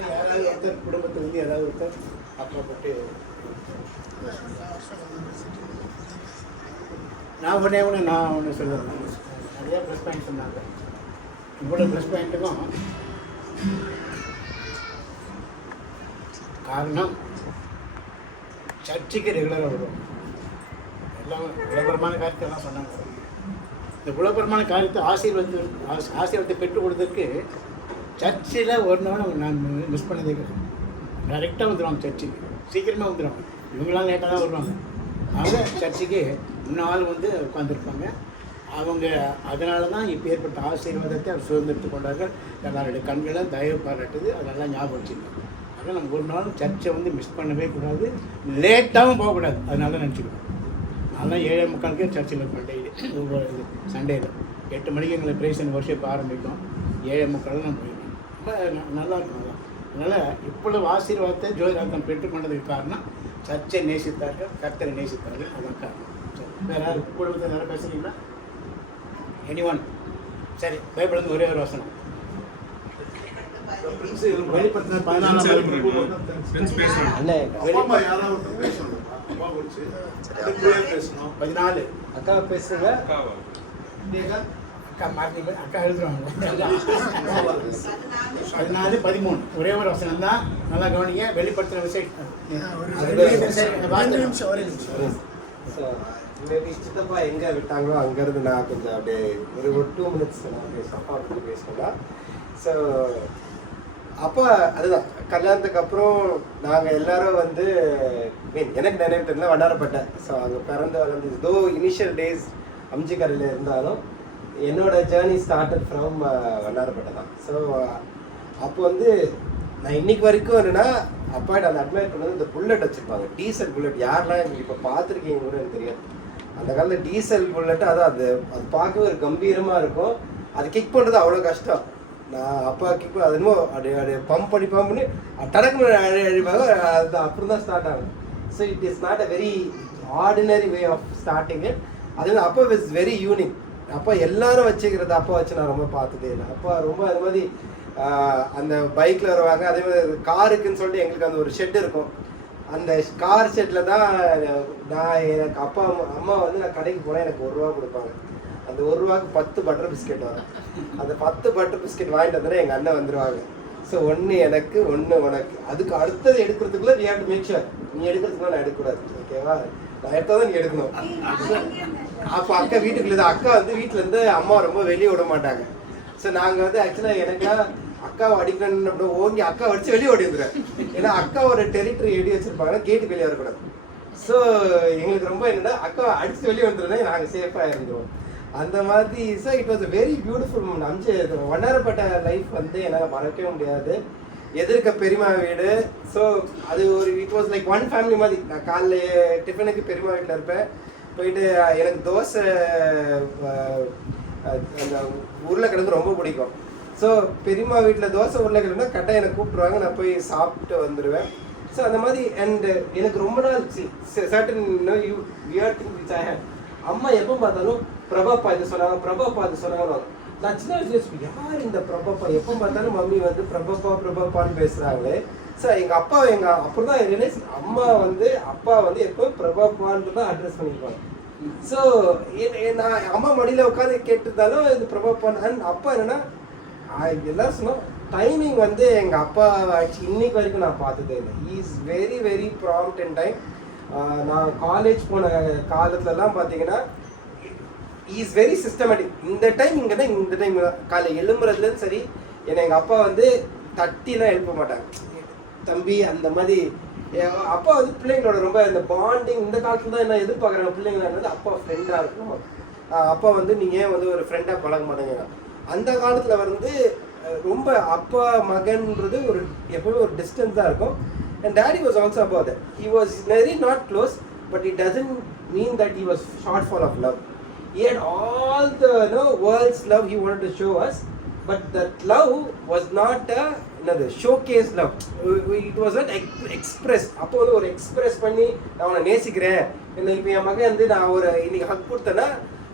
யாராவது ஒருத்தர் குடும்பத்தில் வந்து யாராவது ஒருத்தர் அப்புறப்பட்டு நான் ஒன்று சொல்லுவேன். நிறைய ப்ளஸ் பாயிண்ட் சொன்னாங்க. இவ்வளோ ப்ளஸ் பாயிண்ட்டுக்கும் காரணம் சர்ச்சுக்கு ரெகுலராக வருவோம். எல்லாம் உலகபரமான காரியத்தை எல்லாம் சொன்னாங்க. இந்த உலகபரமான காரியத்தை ஆசீர்வாதத்தை பெற்றுக் கொடுத்ததுக்கு சர்ச்சில் ஒரு நாள் நான் மிஸ் பண்ணதே கிடையாது. டைரெக்டாக வந்துடுவாங்க சர்ச்சுக்கு, சீக்கிரமாக வந்துடுவாங்க. இவங்களாம் லேட்டாக தான் வருவாங்க. அவங்க சர்ச்சுக்கு முன்னால் வந்து உட்காந்துருப்பாங்க. அவங்க அதனால தான் இப்போ ஏற்பட்ட ஆசீர்வாதத்தை அவர் சுதந்திரத்துக் கொண்டார்கள். எல்லாருடைய கண்களை தயவு பாராட்டுது. அதெல்லாம் ஞாபகம் வச்சுக்கணும். அதனால் நம்ம ஒரு நாளும் சர்ச்சை வந்து மிஸ் பண்ணவே கூடாது, லேட்டாகவும் போகக்கூடாது. அதனால நினச்சிக்கணும். அதெல்லாம் 7:45 சர்ச்சில் இருப்பேன் டெய்லி. ஒவ்வொரு இது சண்டேயில் 8 மணிக்கு எங்களை ப்ரைஸ் அண்ட் வர்ஷிப் ஆரம்பிக்கும். 7:45 நான் போயிடுவேன். ரொம்ப நல்லா இருக்கும். அதனால் இவ்வளவு ஆசீர்வாதத்தை ஜோதிராஜன் பெற்றுக்கொண்டதுக்கு காரணம் சர்ச்சை நேசித்தார்கள், கர்த்தரை நேசித்தார்கள். அதான் காரணம். சரி, வேறு யாரும் குடும்பத்தில் யாரும் பேசுகிறீங்களா? எனிஒன்? சரி, பைபிள் ஒரே ஒரு வசனம். வெளிப்படுத்தின 14 14 அக்கா பேசுங்க. அக்கா மாற்றி அக்கா எழுதுவாங்க. 14 13 ஒரே ஒரு வசனம் தான். நல்லா கவனிங்க. வெளிப்படுத்தின விஷயம் மேபி சித்தப்பா எங்கே விட்டாங்களோ அங்கேருந்து நான் கொஞ்சம் அப்படியே ஒரு 2 minutes நான் அப்பா பற்றி பேசணும். ஸோ அப்போ அதுதான் கல்யாணத்துக்கு அப்புறம் நாங்கள் எல்லாரும் வந்து எனக்கு நினைவு தெரியல வண்ணாரப்பேட்டை. ஸோ அங்கே பிறந்து வளர்ந்து தோ இனிஷியல் டேஸ் அம்ஜிக்கரையில் இருந்தாலும் என்னோட ஜேர்னி ஸ்டார்டட் ஃப்ரம் வண்ணாரப்பேட்டை தான். ஸோ அப்போ வந்து நான் இன்னைக்கு வரைக்கும் என்னென்னா அப்பாட்ட அந்த அட்மையர் பண்ணது இந்த புல்லட் வச்சுருப்பாங்க, டீசல் புல்லட். யாரெல்லாம் எனக்கு இப்போ பார்த்துருக்கீங்க கூட எனக்கு தெரியாது. அந்த காலத்தில் டீசல் புல்லட்டு அதான் அது பார்க்கவே ஒரு கம்பீரமாக இருக்கும். அது கிக் பண்ணுறது அவ்வளோ கஷ்டம். நான் அப்பா கிக் அது என்னமோ அப்படியே பம்ப் பண்ணி டடக்கு அழிப்பாங்க. அது அப்புறம் தான் ஸ்டார்ட் ஆகும். So it is not a very ordinary way of starting it. அது அப்பா இஸ் வெரி யூனிக். அப்பா எல்லாரும் வச்சுக்கிறது அப்பா வச்சு நான் ரொம்ப பார்த்ததே இல்லை. அப்பா ரொம்ப அது மாதிரி அந்த பைக்கில் வருவாங்க. அதே மாதிரி காருக்குன்னு சொல்லிட்டு எங்களுக்கு அந்த ஒரு ஷெட் இருக்கும். அந்த கார் ஷெட்டில் தான் நான் எனக்கு அப்பா அம்மா வந்து நான் கடைக்கு போனால் எனக்கு 1 ரூபா கொடுப்பாங்க. அந்த 1 ரூபாய்க்கு 10 பட்டர் பிஸ்கெட் வரும். அந்த 10 பட்டர் பிஸ்கெட் வாங்கிட்டு வந்தோன்னா எங்கள் அண்ணன் வந்துடுவாங்க. ஸோ 1 எனக்கு 1 உனக்கு. அதுக்கு அடுத்தது எடுக்கிறதுக்குள்ளே we have to make sure நீ எடுக்கிறதுக்குள்ள நான் எடுக்கக்கூடாது. ஓகேவா? நான் எடுத்தால் தான் நீ எடுக்கணும். அப்போ அக்கா வீட்டுக்குள்ளே தான். அக்கா வந்து வீட்டிலேருந்து அம்மா ரொம்ப வெளியே விட மாட்டாங்க. ஸோ நாங்கள் வந்து ஆக்சுவலாக எனக்குலாம் அக்காவை அடிக்கணும்னு அப்படி ஓங்கி அக்கா அடித்து வெளியே ஓடி வந்துடுறேன். ஏன்னா அக்கா ஒரு டெரிட்டரி எழுதி வச்சுருப்பாங்கன்னா கேட்டுக்கு வெளியே வரக்கூடாது. ஸோ எங்களுக்கு ரொம்ப என்னென்னா அக்காவை அடித்து வெளியே வந்துடுறேன், நாங்கள் சேஃபாக இருந்துருவோம். அந்த மாதிரி. So it was a very beautiful moment. அம்ஜி வண்ணாரப்பட்ட லைஃப் வந்து என்னால் மறக்கவே முடியாது. எதிர்க்க பெரியமா வீடு. ஸோ அது ஒரு it was like one family மாதிரி. நான் காலைல டிஃபனுக்கு பெரியமா வீட்டில் இருப்பேன். போயிட்டு எனக்கு தோசை அந்த உருளைக்கிழங்கு ரொம்ப பிடிக்கும். ஸோ பெரியமா வீட்டில் தோசை உருளைக்கிழங்குனா கரெக்டாக எனக்கு கூப்பிட்ருவாங்க, நான் போய் சாப்பிட்டு வந்துடுவேன். ஸோ அந்த மாதிரி. அண்ட் எனக்கு ரொம்ப நாள் certain you weird thing which I hate. அம்மா எப்போ பார்த்தாலும் பிரபாப்பா இது சொன்னாங்க, பிரபாப்பா இது சொன்னாங்க. நான் சின்ன வயசுல யார் இந்த பிரபாப்பா, எப்போ பார்த்தாலும் மம்மி வந்து பிரபாப்பான்னு பேசுகிறாங்களே. ஸோ எங்கள் அப்பா அப்புறம் தான் ரியலைஸ் அம்மா வந்து அப்பா வந்து எப்போ பிரபாப்பான்னு தான் அட்ரஸ் பண்ணியிருப்பாங்க. ஸோ நான் அம்மா மடியில் உட்காந்து கேட்டுருந்தாலும் இது பிரபாப்பான். அண்ட் அப்பா என்னென்னா எல்லாரும் சொன்னோம் டைமிங் வந்து எங்கள் அப்பா இன்னைக்கு வரைக்கும் நான் பார்த்ததே இல்லை. Is very very prompt in time. நான் காலேஜ் போன காலத்துலலாம் பார்த்தீங்கன்னா இஸ் வெரி சிஸ்டமேட்டிக். இந்த டைம் இங்கே இந்த டைம் காலை எழும்புறதுலேருந்து சரி. ஏன்னா எங்கள் அப்பா வந்து தட்டிலாம் எழுப்ப மாட்டாங்க, தம்பி அந்த மாதிரி. அப்பா வந்து பிள்ளைங்களோட ரொம்ப இந்த பாண்டிங் இந்த காலத்துல தான் என்ன எதிர்பார்க்குறாங்க பிள்ளைங்களா வந்து அப்பா ஃப்ரெண்டாக இருக்கணும். அப்பா வந்து நீங்கள் வந்து ஒரு ஃப்ரெண்டாக பழக மாட்டேங்க. அந்த காலத்தில் வந்து ரொம்ப அப்பா மகன்றது ஒரு எப்பவுமே ஒரு டிஸ்டன்ஸ் தான் இருக்கும். And daddy was also about that. He was very not close, but it doesn't mean that he was short fall of love. He had all the world's love he wanted to show us, but that love was not another showcase love. It was not expressed. அப்போ வந்து ஒரு எக்ஸ்பிரஸ் பண்ணி நான் அவனை நேசிக்கிறேன். என்ன இப்போ என் மகன் வந்து நான் ஒரு இன்னைக்கு ஹக் கொடுத்தேன்னா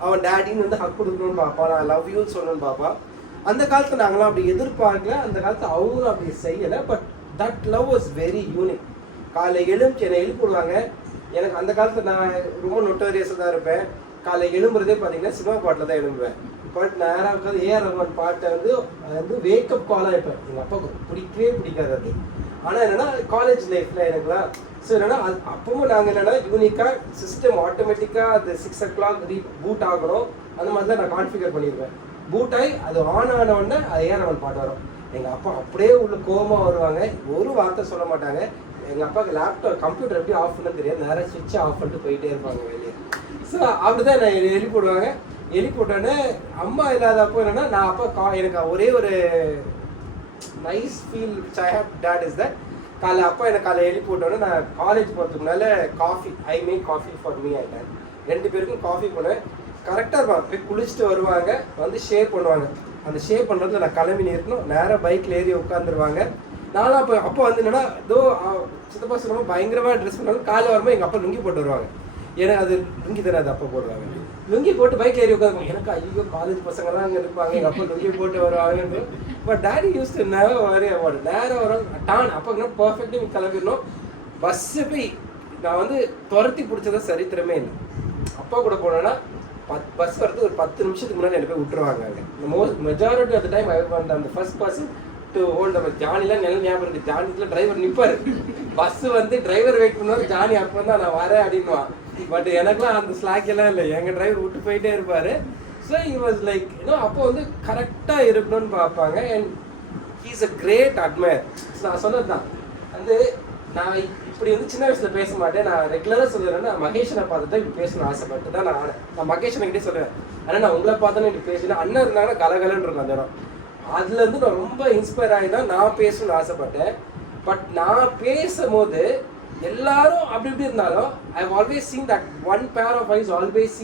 அவன் டேடின்னு வந்து ஹக் கொடுக்கணும்னு பார்ப்பான், நான் லவ் யூன்னு சொல்லணும்னு பார்ப்பான். அந்த காலத்தில் நாங்களாம் அப்படி எதிர்பார்க்கல, அந்த காலத்தில் அவங்களும் அப்படி செய்யலை. But that love was very unique. காலை எழும்பி என்னை எழுப்பிடுவாங்க. எனக்கு அந்த காலத்தில் நான் ரொம்ப நொட்டோரியஸாக தான் இருப்பேன். காலை எழும்புறதே பார்த்தீங்கன்னா சினிமா பாட்டில் தான் எழும்புவேன். பட் நேராக உட்காந்து ஏஆர் ரஹ்மான் பாட்டை வந்து வேக்கப் காலாக இருப்பேன். எங்கள் அப்பாவுக்கு பிடிக்கவே பிடிக்காது அது. ஆனால் என்னென்னா காலேஜ் லைஃப்பில் எனக்குலாம் ஸோ என்னென்னா அது அப்பவும் நாங்கள் என்னென்னா யூனிக்காக சிஸ்டம் ஆட்டோமேட்டிக்காக அது 6 o'clock பூட் ஆகணும். அந்த மாதிரி தான் நான் கான்ஃபிகர் பண்ணிடுவேன். பூட் ஆகி அது ஆன் ஆனவுடனே அது ஏஆர் ரஹ்மான் பாட்டு வரும். எங்கள் அப்பா அப்படியே உள்ள கோபமாக வருவாங்க, ஒரு வார்த்தை சொல்ல மாட்டாங்க. எங்கள் அப்பாவுக்கு லேப்டாப் கம்ப்யூட்டர் எப்படி ஆஃப் பண்ண தெரியாது, நேராக சுவிட்சை ஆஃப் பண்ணிட்டு போயிட்டே இருப்பாங்க வெளியே. ஸோ அப்படி தான் நான் எழுப்பி போடுவாங்க. எழுப்பி போட்டோன்னே அம்மா இல்லாதப்போ என்னென்னா நான் அப்பா எனக்கு ஒரே ஒரு nice feel which I have date is that காலைல அப்பா எனக்கு காலைல எழுப்பி போட்டோன்னே நான் காலேஜ் போகிறதுக்கு முன்னால் coffee I make coffee for me ஆகிட்டேன். 2 பேருக்கும் காஃபி போனேன். கரெக்டாக இருப்பாங்க, போய் குளிச்சுட்டு வருவாங்க, வந்து ஷேவ் பண்ணுவாங்க. அந்த ஷேவ் பண்ணுறதுல நான் கிளம்பி இருக்கணும், நேராக பைக்கில் ஏறி உட்காந்துருவாங்க. நானும் அப்போ வந்து என்னன்னா இதோ சித்தப்பா சொல்லாமல் பயங்கரமாக ட்ரெஸ் பண்ணாலும் காலையில் வரும்போது எங்கள் அப்பா லுங்கி போட்டு வருவாங்க. ஏன்னா அது லுங்கி தானே அது அப்போ போடுவாங்க. லுங்கி போட்டு பைக் ஏறி உட்காந்து எனக்கு ஐயோ காலேஜ் பசங்கள்லாம் அங்கே இருப்பாங்க, எங்கள் அப்பா லுங்கி போட்டு வருவாங்கன்னு. பட் டேடி யூஸ் டு நேரம் வரைய மாட்டேன், நேரம் வரும் டான் அப்போ பர்ஃபெக்டாக கிளம்பிடணும். பஸ்ஸு போய் நான் வந்து துரத்தி பிடிச்சதா சரித்திரமே இல்லை. அப்பா கூட போனோன்னா பஸ் வரது ஒரு 10 நிமிஷத்துக்கு முன்னாடி என்னை போய் விட்டுருவாங்க. அங்கே majority of the time I want அந்த ஃபர்ஸ்ட் பர்சன் டு ஹோல்ட். நம்ம ஜானிலாம் நல்ல ஞாபகம் இருக்குது, ஜானியில் டிரைவர் நிற்பார், பஸ்ஸு வந்து டிரைவர் வெயிட் பண்ணுவார், ஜானி அப்போ தான் நான் வரேன் அப்படின்வான். பட் எனக்குலாம் அந்த ஸ்லாக் எல்லாம் இல்லை, எங்கள் டிரைவர் விட்டு போயிட்டே இருப்பார். ஸோ ஹி வாஸ் லைக் அப்போ வந்து கரெக்டாக இருக்கணும்னு பார்ப்பாங்க. And he is a great admirer. நான் சொன்னது தான் வந்து நான் இப்படி வந்து சின்ன வயசுல பேச மாட்டேன். நான் ரெகுலராக சொல்லுறேன்னா மகேஷனை பார்த்துட்டு இப்படி பேசணும்னு ஆசைப்பட்டு தான் நான் மகேஷனை சொல்லுவேன். ஆனால் நான் உங்களை பார்த்தோன்னு இப்படி பேசினேன். அண்ணன் இருந்தாங்கன்னா கலகலன்னு இருக்கும் அந்த இடம். அதுலேருந்து நான் ரொம்ப இன்ஸ்பயர் ஆகி தான் நான் பேசணும்னு ஆசைப்பட்டேன். பட் நான் பேசும்போது எல்லாரும் அப்படி இப்படி இருந்தாலும் I have always seen that one pair of eyes always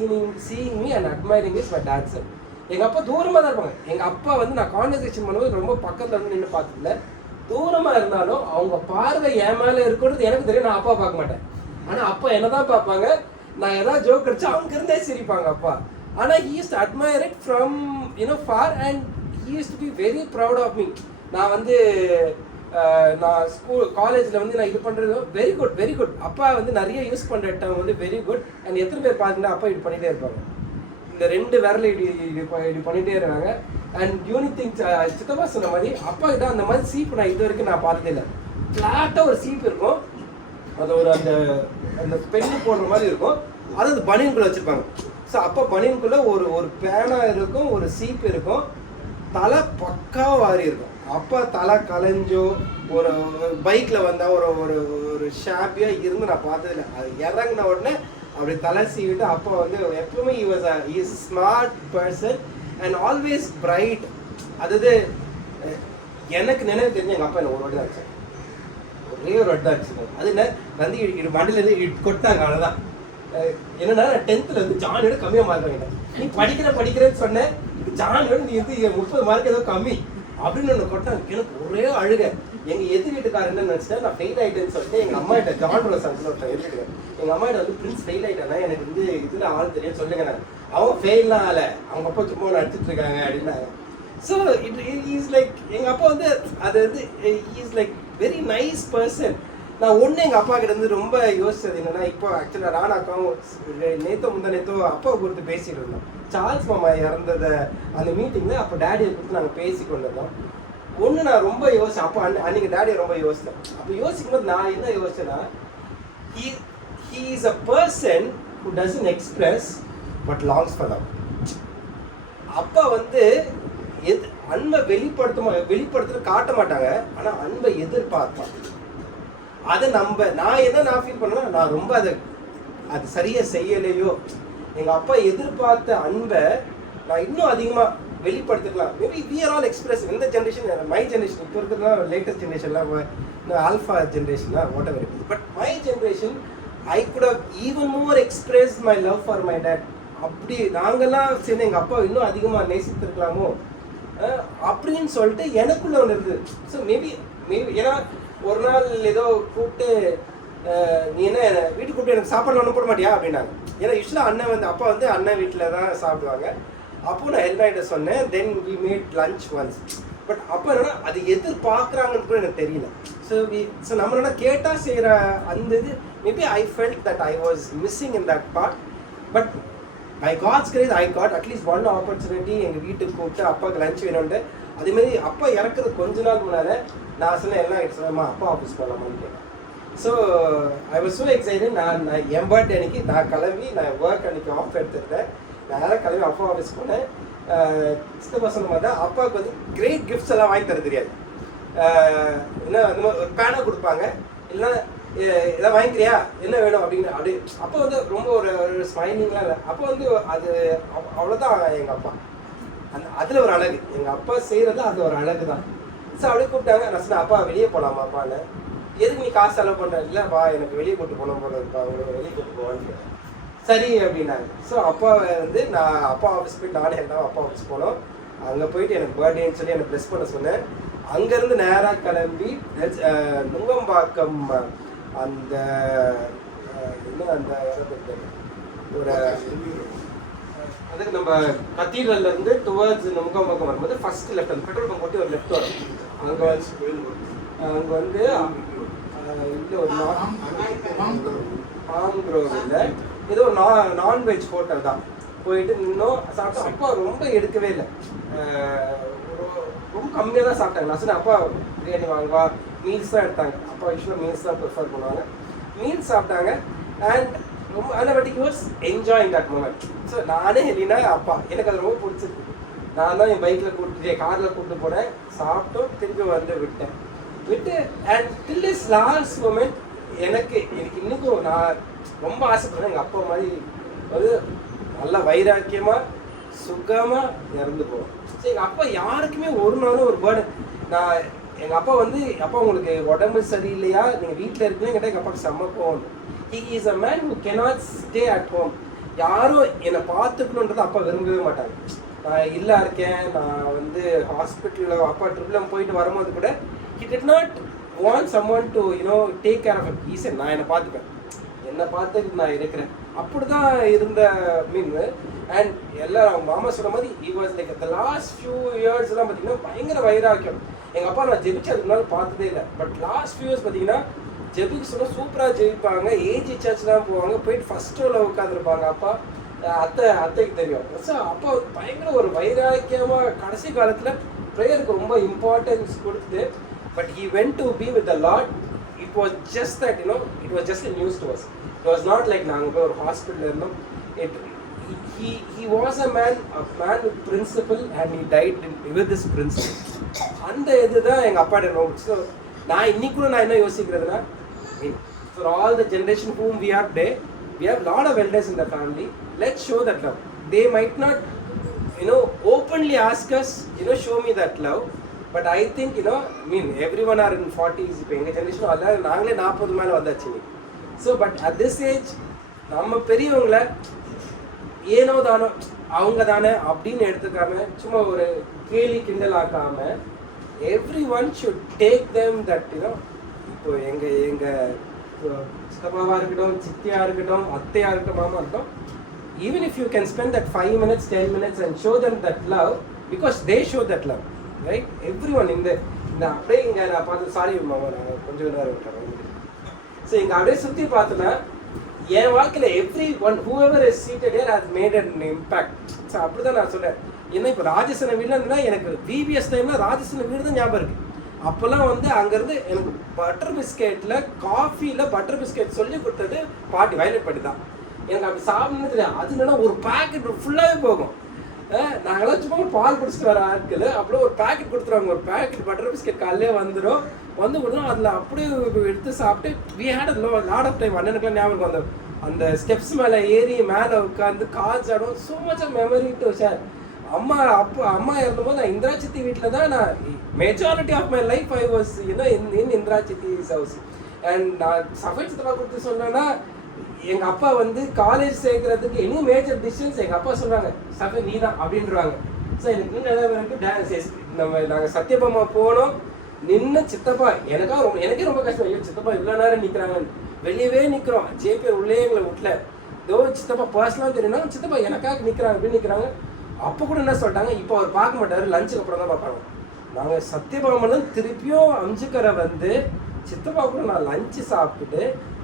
seeing me and admiring is my dad sir. எங்கள் அப்பா தூரமாக தான் இருப்பாங்க. எங்கள் அப்பா வந்து நான் கான்வர்சேஷன் பண்ணும்போது ரொம்ப பக்கத்தில் வந்து நின்று பார்த்ததில்ல. தூரமாக இருந்தாலும் அவங்க பார்வை என் மேலே இருக்கிறது எனக்கு தெரியும். நான் அப்பா பார்க்க மாட்டேன், ஆனால் அப்பா என்ன தான் பார்ப்பாங்க. நான் ஏதாவது ஜோக் அடிச்சா அவங்க இருந்தே சிரிப்பாங்க அப்பா. ஆனால் he use to admire it from far and he use to be very proud of me. நான் வந்து நான் காலேஜில் வந்து நான் இது பண்ணுறது வெரி குட் வெரி குட். அப்பா வந்து நிறைய யூஸ் பண்ணுற டேர்ம் வந்து வெரி குட். அண்ட் எத்தனை பேர் பார்த்தீங்கன்னா அப்பா இது பண்ணிகிட்டே இருப்பாங்க, இந்த 2 விரல இது பண்ணிகிட்டே இருக்காங்க. அண்ட் யூனிக் திங்ஸ் சித்தப்பா சொன்ன மாதிரி அப்பா கிட்ட அந்த மாதிரி சீப்பு நான் இது வரைக்கும் நான் பார்த்ததே இல்லை. ஃப்ளாட்டாக ஒரு சீப்பு இருக்கும், அது ஒரு அந்த பெண்ணு போடுற மாதிரி இருக்கும், அது அந்த பனியனுக்குள்ளே வச்சுருப்பாங்க. ஸோ அப்போ பனியனுக்குள்ளே ஒரு பேனா இருக்கும், ஒரு சீப்பு இருக்கும், தலை பக்காவாக வாரி இருக்கும். அப்பா தலை கலைஞ்சோ ஒரு பைக்கில் வந்தால் ஒரு ஷாப்பியாக இருந்து நான் பார்த்ததில்லை. அது இறங்கின உடனே அப்படி தலை சீவிட்டு அப்பா வந்து எப்பவுமே is smart person and always bright. அதாவது எனக்கு நினைவு தெரிஞ்சு எங்கள் அப்பா என்ன ஒரு வாட்டி தான் ஆச்சு, ஒரே ஒரு வாட்டி தான் ஆச்சு. அது என்ன வந்து வண்டியிலேருந்து கொட்டாங்க, அவ்வளோதான். என்னன்னா நான் 10th வந்து ஜானியோட கம்மியாக மார்க் வாங்கிட்டேன். நீ படிக்கிறேன்னு சொன்னேன், ஜானியோட நீ வந்து 30 மார்க் ஏதோ கம்மி அப்படின்னு ஒன்று கொட்டாங்க. எனக்கு ஒரே அழுக. எங்கள் எது வீட்டுக்காரர் என்ன நினச்சிட்டா நான் ஃபெயில் ஆகிட்டேன்னு சொல்லிட்டு எங்கள் அம்மா கிட்ட ஜான் ரோஸ் அங்கிள் ஒருத்தன் எழுதிட்டு எங்கள் அம்மா கிட்ட வந்து பிரின்ஸ் ஃபெயில் ஆகிட்டானா எனக்கு வந்து இதில் ஆள் தெரியும் சொல்லுங்க. நான் அவங்க ஃபெயில்லாம் ஆகலை, அவங்க அப்பா சும்மா நடிச்சிட்டு இருக்காங்க அப்படின்னாங்க. ஸோ இஸ் லைக் எங்கள் அப்பா வந்து அது வந்து is like very nice person. நான் ஒன்று எங்கள் அப்பா கிட்ட வந்து ரொம்ப யோசிச்சது என்னன்னா, இப்போ ஆக்சுவலாக ராணாக்காவும் முந்தா அப்பாவை குறித்து பேசிட்டு இருந்தோம். சார்ல்ஸ் மாமா இறந்ததை அந்த மீட்டிங்கில் அப்போ டேடியை குறித்து நாங்கள் பேசி கொண்டு இருந்தோம். ஒன்று நான் ரொம்ப யோசிச்சேன். அப்போ அன்னைக்கு டேடியை ரொம்ப யோசித்தேன். அப்போ யோசிக்கும் போது நான் என்ன யோசிச்சேன்னா, he is a person who doesn't express but longs for love. அப்பா வந்து அன்பை வெளிப்படுத்த காட்ட மாட்டாங்க, ஆனால் அன்பை எதிர்பார்ப்பாங்க. அதை நான் ஃபீல் பண்ணேன்னா நான் ரொம்ப அது சரியாக செய்யலையோ. எங்கள் அப்பா எதிர்பார்த்த அன்பை நான் இன்னும் அதிகமாக வெளிப்படுத்திக்கலாம். Maybe we are all express. இந்த ஜென்ரேஷன், மை ஜென்ரேஷன், இப்போ இருக்கிறதுலாம் லேட்டஸ்ட் ஜென்ரேஷன்லாம் ஆல்ஃபா ஜென்ரேஷன்லாம் வாட் எவர் இருக்குது. But my generation I could have even more express my love for my dad. அப்படி நாங்கள்லாம் சரி எங்கள் அப்பா இன்னும் அதிகமாக நேசித்திருக்கலாமோ அப்படின்னு சொல்லிட்டு எனக்குள்ளே ஒன்று இருக்குது. ஸோ மேபி ஏன்னா ஒரு நாள் ஏதோ கூப்பிட்டு நீ என்ன வீட்டுக்கு கூப்பிட்டு எனக்கு சாப்பாடு ஒன்றும் போட மாட்டியா அப்படின்னாங்க. ஏன்னா யூஸ்வலாக அண்ணன் வந்து அப்பா வந்து அண்ணன் வீட்டில் தான் சாப்பிடுவாங்க. அப்போ நான் எல்னாயிட்ட சொன்னேன். Then we made lunch once. But அப்போ என்னன்னா அது எதிர்பார்க்குறாங்கன்னு கூட எனக்கு தெரியல. ஸோ நம்ம என்ன கேட்டால் செய்கிற அந்த இது maybe I felt that I was missing in that part. But by God's grace I got at least one opportunity எங்கள் வீட்டுக்கு கூப்பிட்டு அப்பாவுக்கு லஞ்ச் வேணும்ட்டு. அதேமாதிரி அப்பா இறக்குறது கொஞ்ச நாள் முன்னால் நான் சொன்னேன் எல்லாம் சொன்னேம்மா அப்பா ஆஃபீஸ் போகலாமான்னு கேட்டேன். So I was so excited. நான் என் பர்த்டே அன்றைக்கி நான் கிளம்பி நான் ஒர்க் அன்றைக்கி ஆஃப் எடுத்துக்கிட்டேன். நான் கிளம்பி அப்பா ஆஃபீஸ் போனேன். சித்தப்பா சொன்ன மாதிரி தான் அப்பாவுக்கு வந்து கிரேட் கிஃப்ட்ஸ் எல்லாம் வாங்கி தர தெரியாது. என்ன அந்த மாதிரி ஒரு பேனா கொடுப்பாங்க, இல்லை எதாவது வாங்கிக்கிறியா என்ன வேணும் அப்படின்னு அப்படி. அப்போ வந்து ரொம்ப ஒரு ஸ்மைலிங்லாம் இல்லை. அப்போ வந்து அது அவ்வளோதான் எங்கள் அப்பா. அதில் ஒரு அழகு, எங்கள் அப்பா செய்கிறது அது ஒரு அழகு தான். ஸோ அப்படியே கூப்பிட்டாங்க. நான் சொன்னேன், அப்பா வெளியே போகலாமா அப்பான்னு. எதுக்கு நீ காசு செலவு பண்ணுற? இல்லைப்பா எனக்கு வெளியே கூப்பிட்டு போகணும் போல இருப்பா, உங்களுக்கு வெளியே கூப்பிட்டு போவான்னு. சரி அப்படின்னாங்க. ஸோ அப்பா வந்து நான் அப்பா ஆஃபீஸ் போய் நானே எல்லாம் அப்பா ஆஃபீஸ் போனோம். அங்கே போயிட்டு எனக்கு பர்த்டேன்னு சொல்லி எனக்கு ப்ளஸ் பண்ண சொன்னேன். அங்கேருந்து நேராக கிளம்பி நுங்கம்பாக்கம் அந்த இன்னும் அந்த ஒரு அதுக்கு நம்ம கத்தீட்ரல்ல இருந்து டுவர்ட்ஸ் நுங்கம்பாக்கம் வரும்போது ஃபர்ஸ்ட் லெஃப்ட் அந்த பெட்ரோல் பங்க் போட்டு ஒரு லெஃப்ட் வரும். அங்கே வந்து இல்லை ஒரு பாம்க்ரோவில் ஏதோ ஒரு நான்வெஜ் ஹோட்டல் தான். போயிட்டு இன்னும் சாப்பிட்டோம். அப்பா ரொம்ப எடுக்கவே இல்லை, ரொம்ப கம்மியாக தான் சாப்பிட்டாங்க. நான் சொன்னேன், அப்பா பிரியாணி வாங்குவா, மீல்ஸ் தான் எடுத்தாங்க. அப்பா யூஸ்வலாக மீல்ஸ் தான் ப்ரிஃபர் பண்ணுவாங்க. மீல்ஸ் சாப்பிட்டாங்க. அண்ட் ரொம்ப but he was enjoying that moment. So நானே இல்லைன்னா அப்பா எனக்கு அது ரொம்ப பிடிச்சிருக்கு. நான் தான் என் பைக்கில் கூப்பிட்டு காரில் கூப்பிட்டு போனேன். சாப்பிட்டோம், திருப்பி வந்து விட்டு and till is last moment எனக்கு இன்னைக்கும் நான் ரொம்ப ஆசைப்படுறேன் எங்கள் அப்பா மாதிரி ஒரு நல்ல வைராக்கியமாக சுகமாக இறந்து போவோம். ஸோ எங்கள் அப்பா யாருக்குமே ஒரு நாளும் ஒரு பேர்டு. நான் எங்கள் அப்பா வந்து, அப்பா உங்களுக்கு உடம்பு சரியில்லையா, நீங்கள் வீட்டில் இருக்கீங்கன்னு கேட்டால் எங்கள் அப்பாவுக்கு செம்ம போகணும். He is a man who cannot stay at home. யாரும் என்னை பார்த்துக்கணுன்றதை அப்பா விரும்பவே மாட்டாங்க. நான் இல்லை இருக்கேன், நான் வந்து ஹாஸ்பிட்டலில் அப்பா ட்ரிப்லாம் போயிட்டு வரும்போது கூட he did not want someone to take care of him. He said, நான் என்னை பார்த்துப்பேன், என்னை பார்த்துட்டு நான் இருக்கிறேன். அப்படி தான் இருந்த மீன். அண்ட் எல்லாரும் மாமா சொன்ன மாதிரி he was like the last few years எல்லாம் பார்த்தீங்கன்னா பயங்கர வைராக்கியம். எங்கள் அப்பா நான் ஜெபிச்சு அதுக்கு முன்னாடி பார்த்ததே இல்லை. பட் லாஸ்ட் ஃபியூ இயர்ஸ் பார்த்தீங்கன்னா ஜெபிக்கு சொன்னால் சூப்பராக ஜெபிப்பாங்க. ஏஜி சர்ச்லாம் போவாங்க, போயிட்டு ஃபர்ஸ்ட் ரோவில் உட்காந்துருப்பாங்க. அப்பா அத்தைக்கு தெரியும். ஸோ அப்பா பயங்கர ஒரு வைராக்கியமாக கடைசி காலத்தில் ப்ரேயருக்கு ரொம்ப இம்பார்ட்டன்ஸ் கொடுத்து. But he went to be with the Lord. It was just that, it was just a news to us. It was not like நாங்கள் போய் ஒரு ஹாஸ்பிட்டல் இருந்தோம். He was a man with principle and he died with this principle. அந்த இதுதான் எங்கள் அப்பாட்ட ரொம்ப. ஸோ நான் இன்னைக்குள்ள நான் என்ன யோசிக்கிறதுனா, for all the generation whom we are today, we have lot of elders in the family. Let's show that love. They might not openly ask us, show me that love. But I think, everyone are in 40s. இப்போ எங்கள் ஜென்ரேஷன் எல்லாம் நாங்களே 40 மேலே வந்தாச்சு. So but at this age நம்ம பெரியவங்கள ஏனோ தானோ அவங்க தானே அப்படின்னு எடுத்துக்காம சும்மா ஒரு கேலி கிண்டல் ஆக்காம everyone should take them that இப்போ எங்கள் சித்தப்பாவாக இருக்கட்டும், சித்தியாக இருக்கட்டும், அத்தையாக இருக்கட்டும், மாமா இருக்கட்டும், even if you can spend that 5 minutes 10 minutes and show them that love because they show that love. Right every one இந்த அப்படியே இங்கே நான் பார்த்து சாரி மாமா நான் கொஞ்சம் நேரம் விட்டேன். ஸோ இங்கே அப்படியே சுற்றி பார்த்தோன்னா என் வாழ்க்கையில் every one whoever is seated here has made an impact. So அப்படி தான் நான் சொல்கிறேன். ஏன்னா இப்போ ராஜசேன வீடுல இருந்தால் எனக்கு விபிஎஸ் டைமில் ராஜசேன வீடு தான் ஞாபகம் இருக்குது. அப்போல்லாம் வந்து அங்கேருந்து எனக்கு பட்டர் பிஸ்கெட்டில் காஃபியில் பட்டர் பிஸ்கெட் சொல்லி கொடுத்தது பாட்டி வயலட் பாட்டி தான். எனக்கு அப்படி சாப்பிட்ணுன்னு தெரியாது. அது என்னன்னா ஒரு பேக்கெட் ஃபுல்லாகவே போகும். நாங்களாம் சும்மா பால் குடிச்சிட்டு வர ஆட்கள் அப்படியே ஒரு பேக்கெட் கொடுத்துருவாங்க. ஒரு பேக்கெட் பட்டர் பிஸ்கெட் காலையிலே வந்துடும். வந்து கொடுத்தோம் அதில் அப்படியே எடுத்து சாப்பிட்டு we had lot of time. அண்ணனுக்குலாம் ஞாபகம் அந்த ஸ்டெப்ஸ் மேலே ஏறி மேலே உட்காந்து கால் சாடும். So much of memory to share. அம்மா இருந்தபோது நான் இந்திரா சித்தி வீட்டில் தான் நான் majority of my life I was in Indira சித்திஸ் ஹவுஸ். அண்ட் நான் சஃபை சித்தப்பா கொடுத்து சொன்னேன்னா எங்கள் அப்பா வந்து காலேஜ் சேர்க்கறதுக்கு எனி மேஜர் டிசிஷன்ஸ் எங்கள் அப்பா சொல்கிறாங்க, சஃபை நீ தான் அப்படின்றாங்க. ஸோ எனக்கு இன்னும் நினைவு டான்ஸ் நாங்கள் சத்யபாமா போனோம். நின்று சித்தப்பா எனக்கே ரொம்ப கஷ்டம். ஐயோ சித்தப்பா இவ்வளோ நேரம் நிற்கிறாங்கன்னு வெளியவே நிற்கிறோம். ஜேபிஆர் உள்ளே எங்களை விட்டல. இதோ சித்தப்பா பர்சனலாக தெரியும்னா சித்தப்பா எனக்காக நிற்கிறாங்க அப்படின்னு நிற்கிறாங்க. அப்போ கூட என்ன சொல்லிட்டாங்க, இப்போ அவர் பார்க்க மாட்டார், லஞ்சுக்கு அப்புறம் தான் பார்ப்பாங்க. நாங்கள் சத்யபாமலும் திருப்பியும் அம்ஜுக்கரை வந்து சித்தப்பா கூட நான் லஞ்சு சாப்பிட்டுட்டு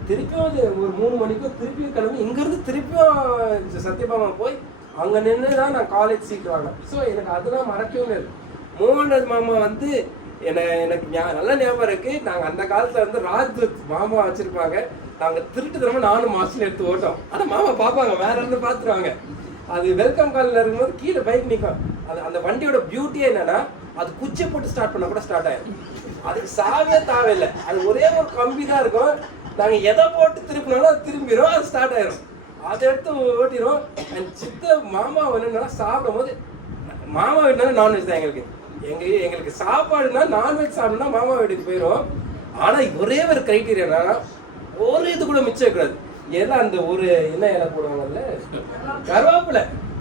திருப்பியும் அது ஒரு 3 மணிக்கும் திருப்பியும் கிளம்பி இங்கேருந்து திருப்பியும் சத்யபாமா போய் அங்கே நின்று தான் நான் காலேஜ் சீட் வாங்கினேன். ஸோ எனக்கு அதெல்லாம் மறக்கவே இல்லை. மோகன்ராஜ் மாமா வந்து எனக்கு நல்ல ஞாபகம் இருக்குது. நாங்கள் அந்த காலத்தில் வந்து ராஜ்தூத் மாமா வச்சுருப்பாங்க. நாங்கள் திருட்டு தரமாக 4 மாதத்தில் எடுத்து ஓட்டோம். ஆனால் மாமா பார்ப்பாங்க, வேற இருந்து பார்த்துருவாங்க. அது வெல்கம் காலில் இருக்கும்போது கீழே பைக் நிற்கும். அந்த வண்டியோட பியூட்டியே என்னென்னா அது குச்சியை போட்டு ஸ்டார்ட் பண்ணால் கூட ஸ்டார்ட் ஆயிடும். அதுக்கு சாவியே தேவையில்லை, அது ஒரே ஒரு கம்பி தான் இருக்கும். நாங்கள் எதை போட்டு திருப்பினாலும் அது திரும்பிடும், அது ஸ்டார்ட் ஆயிரும். அதை எடுத்து ஓட்டிடும். அண்ட் மாமா வேணும்னா சாப்பிடும் போது, மாமா வீடுனால நான்வெஜ் தான் எங்களுக்கு சாப்பாடுனா நான்வெஜ் சாப்பிடுனா மாமா வீட்டுக்கு போயிடும். ஆனால் ஒரே ஒரு கிரைட்டீரியா, ஒரு இது கூட மிச்சம் இருக்கக்கூடாது. எல்லாம் அந்த ஒரு என்ன இலை போடுவாங்கல்ல,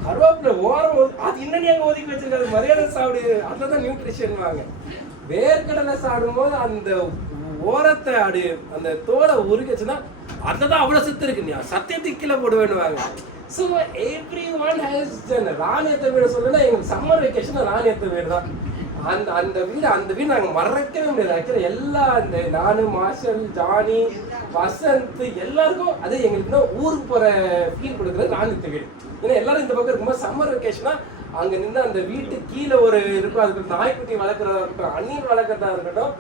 கருவேப்பிலை ஓரம், அது இன்னும் எங்க ஒதுக்கி வச்சிருக்காது, மரியாதை சாப்பிடு, அதில் தான் நியூட்ரிஷன் வாங்க. வேர்க்கடலை சாப்பிடும் போது அந்த ஓரத்தை அடி அந்த தோலை உருக்கிச்சுன்னா அதில் தான் அவ்வளோ சத்து இருக்கு, நீ சத்தியத்துக்கு கீழே போடுவேன்னுவாங்க. ஸோ எவ்ரி ஒன் ஹேஸ் ராணியத்தை வீடு சொல்லணும்னா எங்களுக்கு சம்மர் வெக்கேஷன் ராணியத்தை வீடு தான். அந்த வீடு நாங்கள் மறக்கவே முடியாது. ஆக்சுவலாக எல்லா இந்த நானு, மார்ஷல், ஜானி, வசந்த் எல்லாருக்கும் அது எங்களுக்கு தான் ஊருக்கு போகிற ஃபீல் கொடுக்குறது ராணியத்தை வீடு. ஏன்னா எல்லாரும் இந்த பக்கம் இருக்கும்போது சம்மர் வெக்கேஷனா அங்கே நின்று அந்த வீட்டு கீழே ஒரு இருக்கும், அதுக்கு நாய்க்குட்டி வளர்க்குறதா இருக்கட்டும், அந்நியர் வளர்க்குறதா இருக்கட்டும்,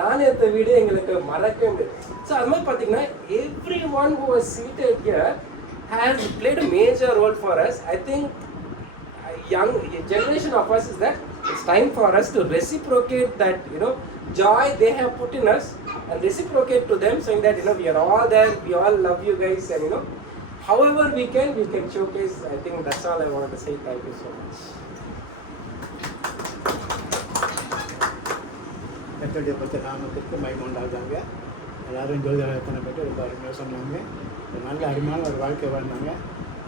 ராணியத்தை வீடு எங்களுக்கு மறக்கவே முடியாது. ஸோ அது மாதிரி பார்த்தீங்கன்னா every one who was seated here has played a major role for us. I think young generation of us is that it's time for us to reciprocate that, you know, joy they have put in us and reciprocate to them, saying that, you know, we are all there, we all love you guys, and you know, however we can showcase. I think that's all I wanted to say. Thank you so much. கர்த்தருடைய பற்றி நாமத்திற்கு மகிமை உண்டாகுதாங்க. எல்லாரும் ஜோதிடத்தனை பற்றி ரொம்ப அருமையாக சொன்னாங்க. ஒரு நல்ல அருமையான ஒரு வாழ்க்கை வாழ்ந்தாங்க.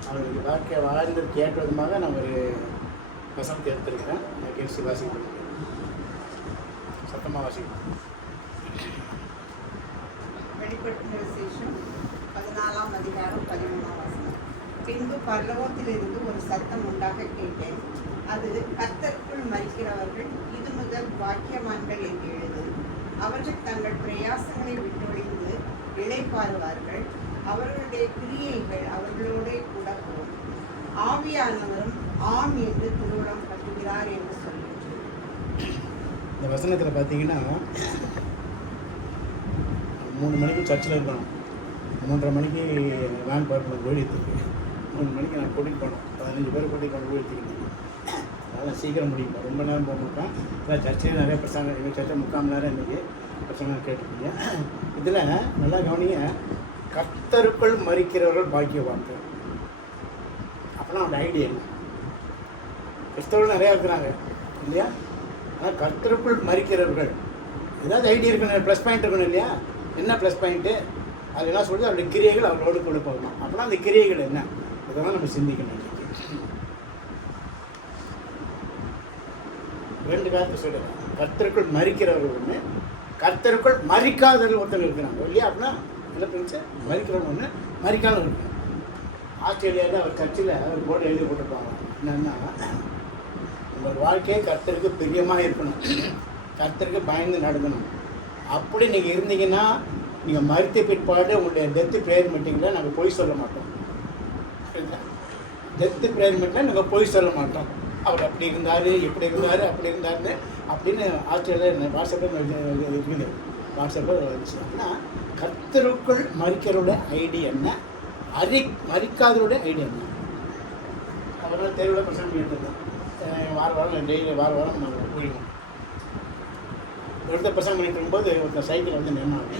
அவங்களுக்கு வாழ்க்கை வாழ்ந்ததுக்கு ஏற்ற விதமாக நான் ஒரு வசனத்தை எடுத்திருக்கிறேன். நான் கேசி வாசிக்கிறேன், சத்தமாக வாசிக்கிறேன். வெளிப்படுத்தின விசேஷம் 14ஆம் அதிகாரம் 13ஆம் வசனம். பின்பு பரலோகத்திலிருந்து ஒரு சத்தம் உண்டாக கேட்டேன். அது, கர்த்தருக்குள் மரிக்கிறவர்கள் இது முதல் பாக்கியவான்கள் என்று எழுது. அவர்கள் தங்கள் பிரயாசங்களை விட்டொழிந்து இளைப்பாறுவார்கள். அவர்களுடைய கிரியைகள் அவர்களோட கூட போகும். ஆவியானவரும் ஆம் என்று திருவுளம் கட்டுகிறார் என்று சொல்லிட்டு. இந்த வசனத்தில் பார்த்தீங்கன்னா 3 மணிக்கு சர்ச்சில் இருக்கணும், 3:30 மணிக்கு வேன் பார்க்கணும் ஊழியத்துக்கு, 3 மணிக்கு நான் கூட்டிகிட்டு போனோம். 15 பேர் கூட்டிகிட்டு போன ஊழியத்துக்கு. அதெல்லாம் சீக்கிரம் முடியும், ரொம்ப நேரம் போக மாட்டோம். இல்லை சர்ச்சையில் நிறைய பிரசங்கம், எங்கள் சர்ச்சை 3/4 மணி நேரம் இன்றைக்கி பிரசங்கம் கேட்டுருக்கீங்க. இதில் நல்லா கவனிங்க, கர்த்தருக்குள் மரிக்கிறவர்கள் பாக்கியவான்கள். அப்படின்னா அந்த ஐடியா என்ன? கிறிஸ்தவர்கள் நிறையா இருக்கிறாங்க இல்லையா? ஆனால் கர்த்தருக்குள் மரிக்கிறவர்கள் ஏதாவது ஐடியா இருக்கணும், ப்ளஸ் பாயிண்ட் இருக்கணும் இல்லையா? என்ன ப்ளஸ் பாயிண்ட்டு? அது என்ன சொல்லுது? அவருடைய கிரியைகள் அவரோடு கூட போகணும். அப்படின்னா அந்த கிரியைகள் என்ன? இதெல்லாம் நம்ம சிந்திக்கணும். 2 காலத்தை சொல்லுங்கள். கர்த்தருக்குள் மரிக்கிறவர்கள் ஒன்று, கர்த்தருக்குள் மரிக்காதவர்கள் ஒருத்தங்க இருக்கிறாங்க இல்லையா? அப்படின்னா என்ன பிரச்சனை? மரிக்கிறவங்க ஒன்று, மரிக்காமல் இருக்கணும். ஆஸ்திரேலியாவில் அவர் சர்ச்சில் ஒரு போர்டு எழுதி போட்டிருப்பாங்க. என்னென்னா, உங்கள் வாழ்க்கையை கர்த்தருக்கு பிரியமாக இருக்கணும், கர்த்தருக்கு பயந்து நடக்கணும். அப்படி நீங்கள் இருந்தீங்கன்னா நீங்கள் மரித்த பிற்பாடு உங்களுடைய டெத்து ப்ரேயர் மீட்டிங்கில் நாங்கள் பொய் சொல்ல மாட்டோம். டெத்து ப்ரேயர் மீட்டிங்கில் நாங்கள் பொய் சொல்ல மாட்டோம். அவர் அப்படி இருந்தார், இப்படி இருந்தார், அப்படி இருந்தாருன்னு அப்படின்னு ஆஸ்திரேலியா வாட்ஸ்அப்பில் இருக்குது. வாட்ஸ்அப்பில் வந்துச்சு. அப்படின்னா கர்த்தருக்குள் மரிக்கிறோட ஐடி என்ன, மரிக்காதவருடைய ஐடி என்ன? அவரெல்லாம் தெருவில் பிரசங்கம் பண்ணிட்டு வாரம் டெய்லி வாரம் நாங்கள் போயிடுவோம். ஒருத்தர் பிரசங்கம் பண்ணிட்டு இருக்கும்போது ஒருத்தர் சைக்கிள் வந்து நின்னாங்க.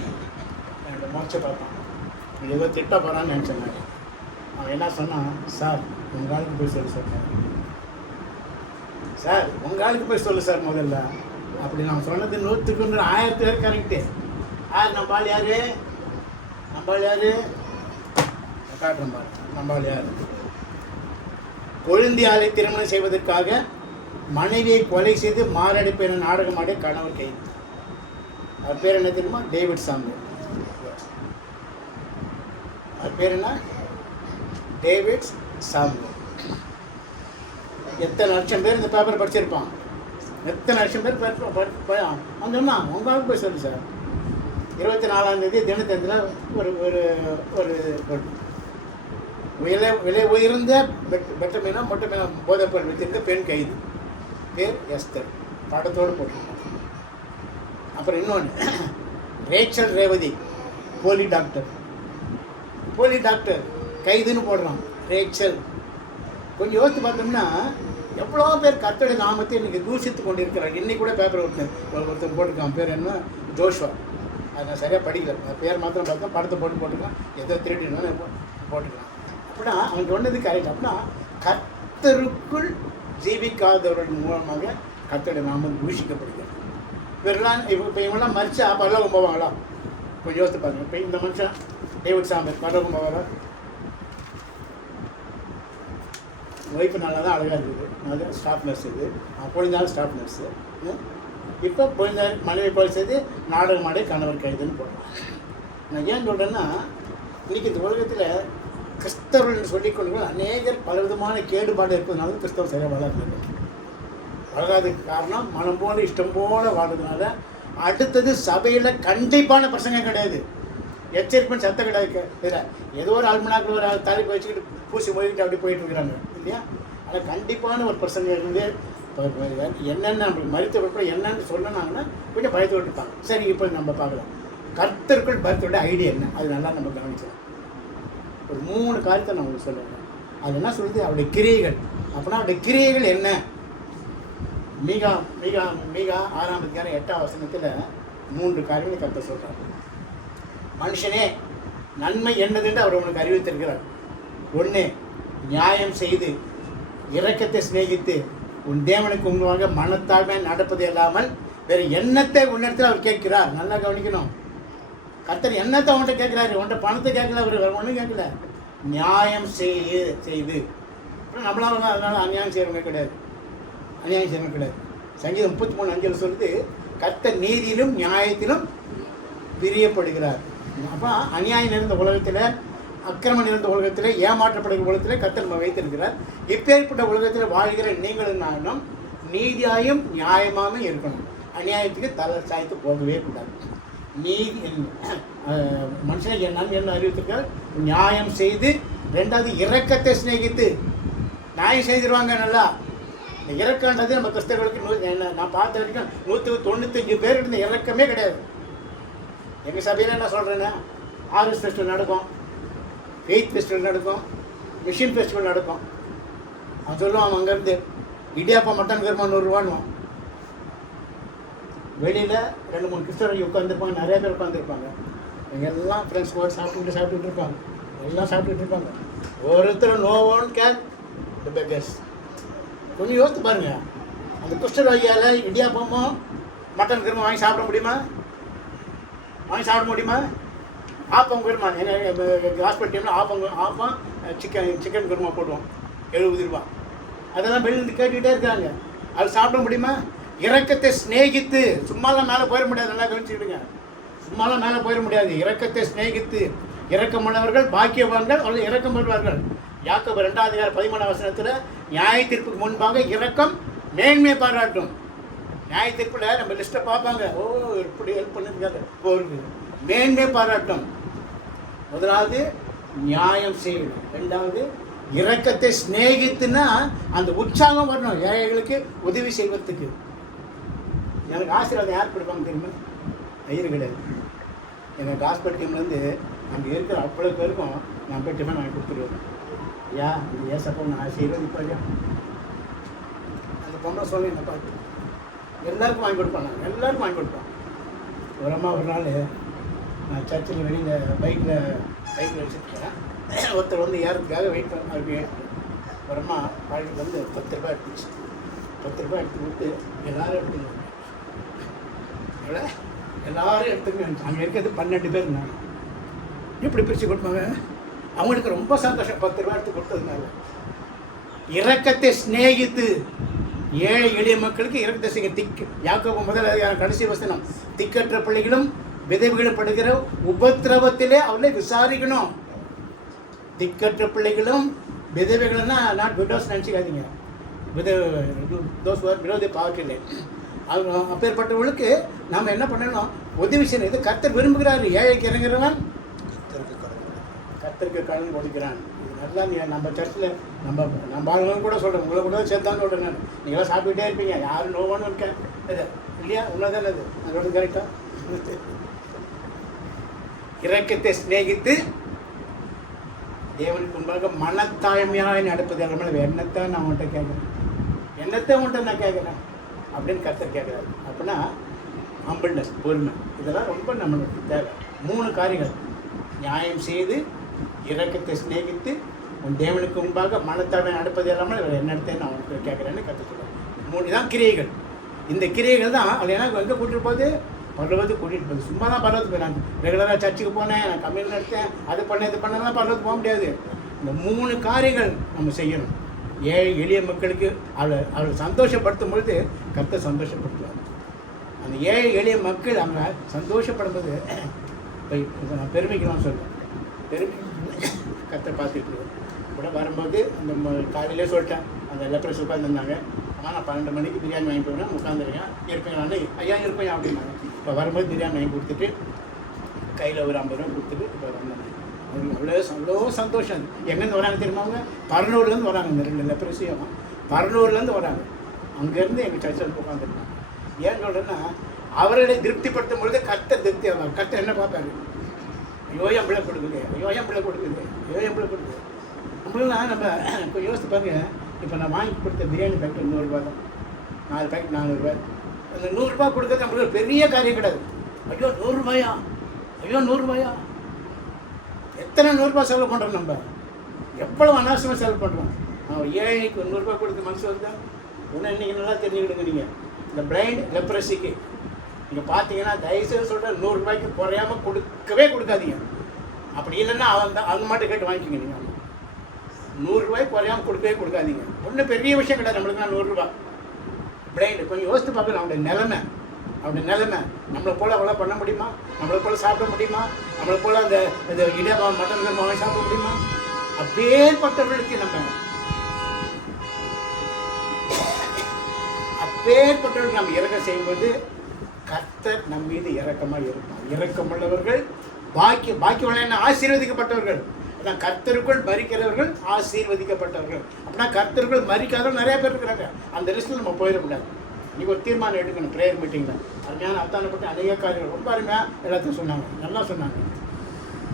எனக்கு மோச்சை பார்த்தான், ஏதோ திட்ட போகிறான்னு நினச்சேன். அவன் என்ன சொன்னான்? சார் உங்கள் ஆளுக்கு போய் சொல்லு சார், சார் உங்கள் ஆளுக்கு போய் சொல்லு சார் முதல்ல. அப்படி நான் சொன்னது 100க்கு 1000 பேர் கரெக்டு. நம்பாள் யார்? காட்டுறோம் பாரு. நம்பாள் யார்? கொழுந்தியாலை திருமணம் செய்வதற்காக மனைவியை கொலை செய்து மாரடைப்பு என நாடகமாடிய கணவர் கைது. அவர் பேர் என்ன தெரியுமா? David Samuel. அவர் பேர் என்ன? David Samuel. எத்தனை லட்சம் பேர் இந்த பேப்பர் படிச்சிருப்பான்? எத்தனை லட்சம் பேர் வந்தோம்னா உங்களுக்கு போய் சொல்லு சார். 24ஆம் தேதி தினத்தந்தில் ஒரு ஒரு ஒரு விலை உயர்ந்த பெட்டமீனா மொட்டமீனா போதைப்பொருள் வைத்திருக்க பெண் கைது. பேர் எஸ்தர். படத்தோடு போட்டிருக்கோம். அப்புறம் இன்னொன்று, ரேச்சல் ரேவதி போலி டாக்டர் கைதுன்னு போடுறான். ரேச்சல் கொஞ்சம் யோசித்து பார்த்தோம்னா எவ்வளோ பேர் கர்த்தருடைய நாமத்தை இன்னைக்கு தூஷித்து கொண்டு இருக்கிறாங்க. இன்னைக்கு கூட பேப்பர் ஒருத்தன் போட்டுருக்கான், பேர் என்ன, ஜோஷ்வா. அது நான் சரியாக படிக்கல, பேர் மாத்திரம் பார்த்தா, படத்தை போட்டுக்கலாம், ஏதோ திருடினாலும் போட்டுக்கலாம். அப்படின்னா அவன் சொன்னது கரெக்ட். அப்படின்னா கர்த்தருக்குள் ஜீவிக்காதவர்கள் மூலமாக கர்த்தருடைய நாமம் தூஷிக்கப்படுகிறது. இவரெல்லாம் இப்போ இவங்கெல்லாம் மறிச்சா பரலோகம் போவாங்களா? கொஞ்சம் யோசித்து பாருங்க. இப்போ இந்த மனுஷன் டேவிட் சாம்பர் பரலோகம் போவாரா? ஒய்ஃபு நல்லா தான் அழகாக இருக்குது, அது ஸ்டாஃப் நர்ஸ். இது பொழுந்தாலும் ஸ்டாஃப் நர்ஸு. இப்போ பொழுந்த மனைவி போய் செய்து நாடகம் ஆடி கணவர் கைதுன்னு போடுறான். நான் ஏன் சொல்கிறேன்னா, இன்றைக்கி இந்த உலகத்தில் கிறிஸ்தவர்கள் சொல்லிக் கொண்டு அநேகர் பலவிதமான கேடுபாடு இருப்பதுனால கிறிஸ்தவம் சரியாக வளர்ந்துருக்கு. வளராதுக்கு காரணம் மனம் போல இஷ்டம் போல் வாழ்றதுனால. அடுத்தது சபையில் கண்டிப்பான பிரசங்கம் கிடையாது, எச்சரிப்புன்னு சத்தம் கிடையாது. இல்லை ஏதோ ஒரு ஆல்மனாக்கு ஒரு தலைப்பு வச்சுக்கிட்டு பூசி போய்கிட்டு அப்படி போயிட்டு இருக்கிறாங்க இல்லையா? ஆனால் கண்டிப்பான ஒரு பிரசங்கம் இருந்து என்னென்ன மருத்துவ விருப்பம் என்னன்னு சொன்னாங்கன்னா கொஞ்சம் பயத்து விட்டுருப்பாங்க. சரி, இப்போ நம்ம பார்க்கலாம் கர்த்தருக்குள் பக்தியோட ஐடியா என்ன, அது நல்லா நம்ம கவனிக்கலாம். ஒரு 3 காரியத்தை நான் உங்களுக்கு சொல்லுவேன். அது என்ன சொல்லுது? அவருடைய கிரியைகள். அப்படின்னா அவருடைய கிரியைகள் என்ன? மீகா 6ஆம் அதிகாரம் 8ஆம் வசனத்தில் 3 காரியங்களை கர்த்தர் சொல்கிறார். மனுஷனே, நன்மை என்னதுன்னு அவர் உனக்கு அறிவித்திருக்கிறார். 1, நியாயம் செய்து இரக்கத்தை சிநேகித்து உன் தேவனுக்கு முன்பாக மனத்தாழ்மை நடப்பது இல்லாமல் வேறு எண்ணத்தை உன்னிடத்தில் அவர் கேட்கிறார். நல்லா கவனிக்கணும். கர்த்தர் எண்ணத்தை அவன்கிட்ட கேட்குறாரு, உன்கிட்ட பணத்தை கேட்கல, அவர் ஒன்றும் கேட்கல. நியாயம் செய்து. அப்புறம் நம்மளால அதனால் அநியாயம் செய்கிறவங்க கிடையாது, அநியாயம் செய்யணும் கிடையாது. சங்கீதம் 33:5 சொல்லுது, கர்த்தர் நீதியிலும் நியாயத்திலும் பிரியப்படுகிறார். அப்போ அநியாயம் இருந்த உலகத்தில், அக்கிரமம் இருந்த உலகத்தில், ஏமாற்றப்படுகிற உலகத்தில் கர்த்தர் நம்ம வைத்திருக்கிறார். இப்பேற்பட்ட உலகத்தில் வாழ்கிற நீங்களும் நானும் நீதியாயும் நியாயமாகவும் இருக்கணும். அநியாயத்துக்கு தலை சாய்த்து போகவே கூடாது. நீதி மனுஷனை என்ன அறிவித்திருக்கார்? நியாயம் செய்து. 2வது இரக்கத்தை சிநேகித்து. நியாயம் செய்திருவாங்க நல்லா. இந்த இறக்கன்றது நம்ம கிறிஸ்தவர்களுக்கு நான் பார்த்த வரைக்கும் 195 பேர் இருந்த இறக்கமே கிடையாது. எங்கள் சபையில் என்ன சொல்கிறேன்னா, ஆர்எஸ் ஃபெஸ்டிவல் நடக்கும், ஃபெய்த் ஃபெஸ்டிவல் நடக்கும், மிஷின் ஃபெஸ்டிவல் நடக்கும். அவன் சொல்லுவான், அங்கேருந்து இடியாப்பா மட்டன் கருமா 100 ரூபான்னுவான். வெளியில் 2-3 கிறிஸ்தவர்கள் உட்காந்துருப்பாங்க, நிறைய பேர் உட்காந்துருப்பாங்க. எல்லாம் ஃப்ரெண்ட்ஸ் கூட சாப்பிட்டுட்டு இருப்பாங்க, எல்லாம் சாப்பிட்டுட்டு இருப்பாங்க. ஒருத்தர் no one can the beggars. கொஞ்சம் யோசித்து பாருங்க, அந்த குஷ்டரோகியால் இடியாப்பமோ மட்டன் கருமா வாங்கி சாப்பிட முடியுமா? ஆப்பம் குருமா, எங்கள் ஹாஸ்பிட்டல் டைமில் ஆப்பம் சிக்கன் குருமா போடுவோம், 70 ரூபா. அதெல்லாம் வெளியிருந்து கேட்டுக்கிட்டே இருக்காங்க. அது சாப்பிட முடியுமா? இரக்கத்தை சிநேகித்து. சும்மாலாம் மேலே போயிட முடியாது, நல்லா கவனிச்சுக்கிடுங்க. சும்மாலாம் மேலே போயிட முடியாது. இரக்கத்தை சிநேகித்து. இரக்கமுள்ளவர்கள் பாக்கியவான்கள், அவர்கள் இரக்கம் பெறுவார்கள். யாக்கோபு 2ஆம் அதிகாரம் 13ஆம் வசனத்தில், நியாய தீர்ப்புக்கு முன்பாக இரக்கம் மேன்மை பாராட்டும். நியாய தீர்ப்பில் நம்ம லிஸ்ட்டை பார்ப்பாங்க, ஓ இப்படி ஹெல்ப் பண்ணியிருக்காங்க, ஒரு மேன்மை பாராட்டும். 1வது நியாயம் செய்யணும். 2வது இரக்கத்தை சிநேகித்துன்னா அந்த உற்சாகம் வரணும், ஏழைகளுக்கு உதவி செய்வதற்கு. எனக்கு ஆசீர்வாதம் யார் கொடுப்பாங்க தெரியுமா? ஐயர் கிடையாது. எனக்கு ஹாஸ்பிட்டல் டீம்லேருந்து அங்கே இருக்கிற அவ்வளோ பேருக்கும் நான் போய் டிஃபன் வாங்கி கொடுத்துருவேன். ஐயா இது ஏசப்போ நான் ஆசீர்வாதிப்பா ஐயா. அந்த பொண்ணை சொல்லி என்னை பார்த்து எல்லாருக்கும் வாங்கி கொடுப்பாங்க, எல்லாருக்கும் வாங்கி கொடுப்பான். ஒரு அம்மா ஒரு நாள் நான் சர்ச்சில் வெளியில் பைக்கில் வச்சுருக்கேன். ஒருத்தர் வந்து ஏறதுக்காக வெயிட் பண்ண ஒரு அம்மா பாக்கெட் வந்து 10 ரூபாய் எடுத்துச்சு. 10 ரூபாய் எடுத்து கொடுத்து எல்லோரும் எடுத்துங்க, எல்லோரும் எடுத்துங்க. அங்கே இருக்கிறது 12 பேர். நான் எப்படி பிரித்து கொடுப்பாங்க? அவங்களுக்கு ரொம்ப சந்தோஷம் 10 ரூபாய் எடுத்து கொடுத்ததுனால. இரக்கத்தை சிநேகித்து. ஏழை எளிய மக்களுக்கு இரக்கத்தை செய்ய. யாக்கோபு 1ஆம் அதிகாரம் கடைசி வசனம், திக்கற்ற பிள்ளைகளும் விதவைகளும் படுகிற உபத்திரவத்திலே அவளை விசாரிக்கணும். திக்கற்ற பிள்ளைகளும் விதவைகள்னா நாட் விடோஸ் நினச்சிக்காதீங்க, விரோதி பார்க்கல. அவங்க அப்பேற்பட்டவர்களுக்கு நம்ம என்ன பண்ணணும்? உதவி செய்யணும். இது கர்த்தர் விரும்புகிறாரு. ஏழைக்கு இறங்குறவன் கர்த்தருக்கு கடன் கொடுக்கிறான். நல்லா நம்ம சர்ச்சில் நம்ம ஆளுங்களும் கூட சொல்கிறேன், உங்களை கூட சேர்த்தான்னு சொல்கிறேன். நான் நீங்களாம் சாப்பிட்டுட்டே இருப்பீங்க, யாரும் நோவான்னு இருக்கேன் இல்லையா? உண்மைதானே அது? நான் சொல்கிறது கரெக்டாக? இரக்கத்தை சிநேகித்து தேவனுக்கு முன்பாக மனத்தாழ்மையாக நடப்பது எல்லாமே எண்ணத்தான் நான் அவன்கிட்ட கேட்குறேன். என்னத்தை உன்ட்ட நான் கேட்குறேன் அப்படின்னு கர்த்தர் கேட்குறாரு. அப்படின்னா ஹம்பிள்னஸ், பொறுமை, இதெல்லாம் ரொம்ப நம்மளுக்கு தேவை. 3 காரியங்கள்: நியாயம் செய்து, இரக்கத்தை சிநேகித்து, உன் தேவனுக்கு முன்பாக மனத்தாழ்மை நடப்பது இல்லாமல் இவர் என்னத்தை நான் உனக்கு கேட்குறேன்னு கற்று சொல்லுவேன். 3 தான் கிரியைகள். இந்த கிரியைகள் தான் அது எனக்கு எங்கே கூட்டிகிட்டு போகுது? பரலோகத்துக்கு கூட்டிகிட்டு போகுது. சும்மா தான் பரலோகத்துக்கு போய் நான் ரெகுலராக சர்ச்சுக்கு போனேன், நான் கம்மியில் எடுத்தேன், அது பண்ணேன், இது பண்ணலாம் பரலோகத்துக்கு போக முடியாது. இந்த 3 காரியங்கள் நம்ம செய்யணும். ஏழை எளிய மக்களுக்கு அவரை சந்தோஷப்படுத்தும் பொழுது கர்த்தர் சந்தோஷப்படுத்துவார். அந்த ஏழை எளிய மக்கள் அவங்க சந்தோஷப்படும்போது நான் பெருமைக்கெல்லாம் சொல்லுவேன். பெருமை கர்த்தர் பார்த்துட்டு கூட வரும்போது அந்த காலையிலே சொல்லிட்டேன், அந்த லெப்ரஸ் உட்காந்துருந்தாங்க. ஆனால் நான் 12 மணிக்கு பிரியாணி வாங்கி போவேன், உட்காந்துருக்கேன், இருப்பேன், நான் ஐயா இருப்பேன் அப்படின்னாங்க. இப்போ வரும்போது பிரியாணி வாங்கி கொடுத்துட்டு கையில் ஒரு 50 ரூபா கொடுத்துட்டு இப்போ வந்தாங்க. அவங்களுக்கு அவ்வளோ சந்தோஷம். எங்கேருந்து வராங்க தெரியுமா? அவங்க பரனூர்லேருந்து வராங்க. இந்த 2 லெப்ரஸியும் பரனூர்லேருந்து வராங்க. அங்கேருந்து எங்கள் சர்ச்சில் உட்காந்துருக்காங்க. ஏன்னு சொல்கிறேன்னா, அவர்களை திருப்திப்படுத்தும் பொழுது கர்த்தர் திருப்தி ஆவாங்க. கர்த்தர் என்ன பார்ப்பாரு? ஐயோ என் பிள்ளை கொடுக்குது, ஐயோ என் பிள்ளை கொடுக்குது, ஐயோ என் பிள்ளை கொடுக்குது. நம்மளாம் நம்ம இப்போ யோசித்து பாருங்க. இப்போ நான் வாங்கி கொடுத்த பிரியாணி பேக்கெட் 100 ரூபா தான். 4 பேக்கெட் 400 ரூபாய். அந்த 100 ரூபா கொடுக்குறது நம்மளுக்கு ஒரு பெரிய காரியம் கிடையாது. ஐயோ 100 ரூபாயா, ஐயோ 100 ரூபாயா, எத்தனை 100 ரூபாய் செலவு பண்ணுறோம் நம்ம? எவ்வளோ அனாவசியமாக செலவு பண்ணுறோம். நான் ஏழைக்கு 100 ரூபாய் கொடுத்து மனசு வருதா? ஒன்று இன்றைக்கி நல்லா தெரிஞ்சுக்கிடுங்க. நீங்கள் இந்த பிளைண்ட் லெப்ரஸிக்கு நீங்கள் பார்த்தீங்கன்னா தயவுசெய்து சொல்கிற 100 ரூபாய்க்கு குறையாமல் கொடுக்கவே கொடுக்காதீங்க. அப்படி இல்லைன்னா அவங்க மட்டும் கேட்டு வாங்கிக்கிங்க. நீங்கள் 100 ரூபாய்க்கு குறையாமல் கொடுக்கவே கொடுக்காதீங்க. ஒன்றும் பெரிய விஷயம் கிடையாது நம்மளுக்குலாம் 100 ரூபா. பிளைண்டு கொஞ்சம் யோசித்து பார்க்கணும். அவனுடைய நிலைமை நம்மளை போல் அவ்வளோ பண்ண முடியுமா? நம்மளை போல் சாப்பிட முடியுமா? நம்மளை போல் அந்த இடியாப்பம் மட்டன் வாங்கி சாப்பிட முடியுமா? அப்பேற்பட்டவர்களுக்கு நம்ம இறக்கம் செய்யும்போது கர்த்தர் நம் மீது இறக்கமாக இருப்பார். இறக்கமுள்ளவர்கள் பாக்கியவான்கள் என்ன? ஆசீர்வதிக்கப்பட்டவர்கள். அதான் கர்த்தருக்குள் மரிக்கிறவர்கள் ஆசீர்வதிக்கப்பட்டவர்கள். அப்படின்னா கர்த்தருக்குள் மரிக்காதவர்கள் நிறைய பேர் இருக்கிறாங்க. அந்த லிஸ்ட்டில் நம்ம போயிடக்கூடாது. நீங்கள் ஒரு தீர்மானம் எடுக்கணும். ப்ரேயர் மீட்டிங்கில் அருமையான அத்தானப்பட்ட அநேக காரியங்கள் ரொம்ப அருமையாக எல்லாத்தையும் சொன்னாங்க, நல்லா சொன்னாங்க.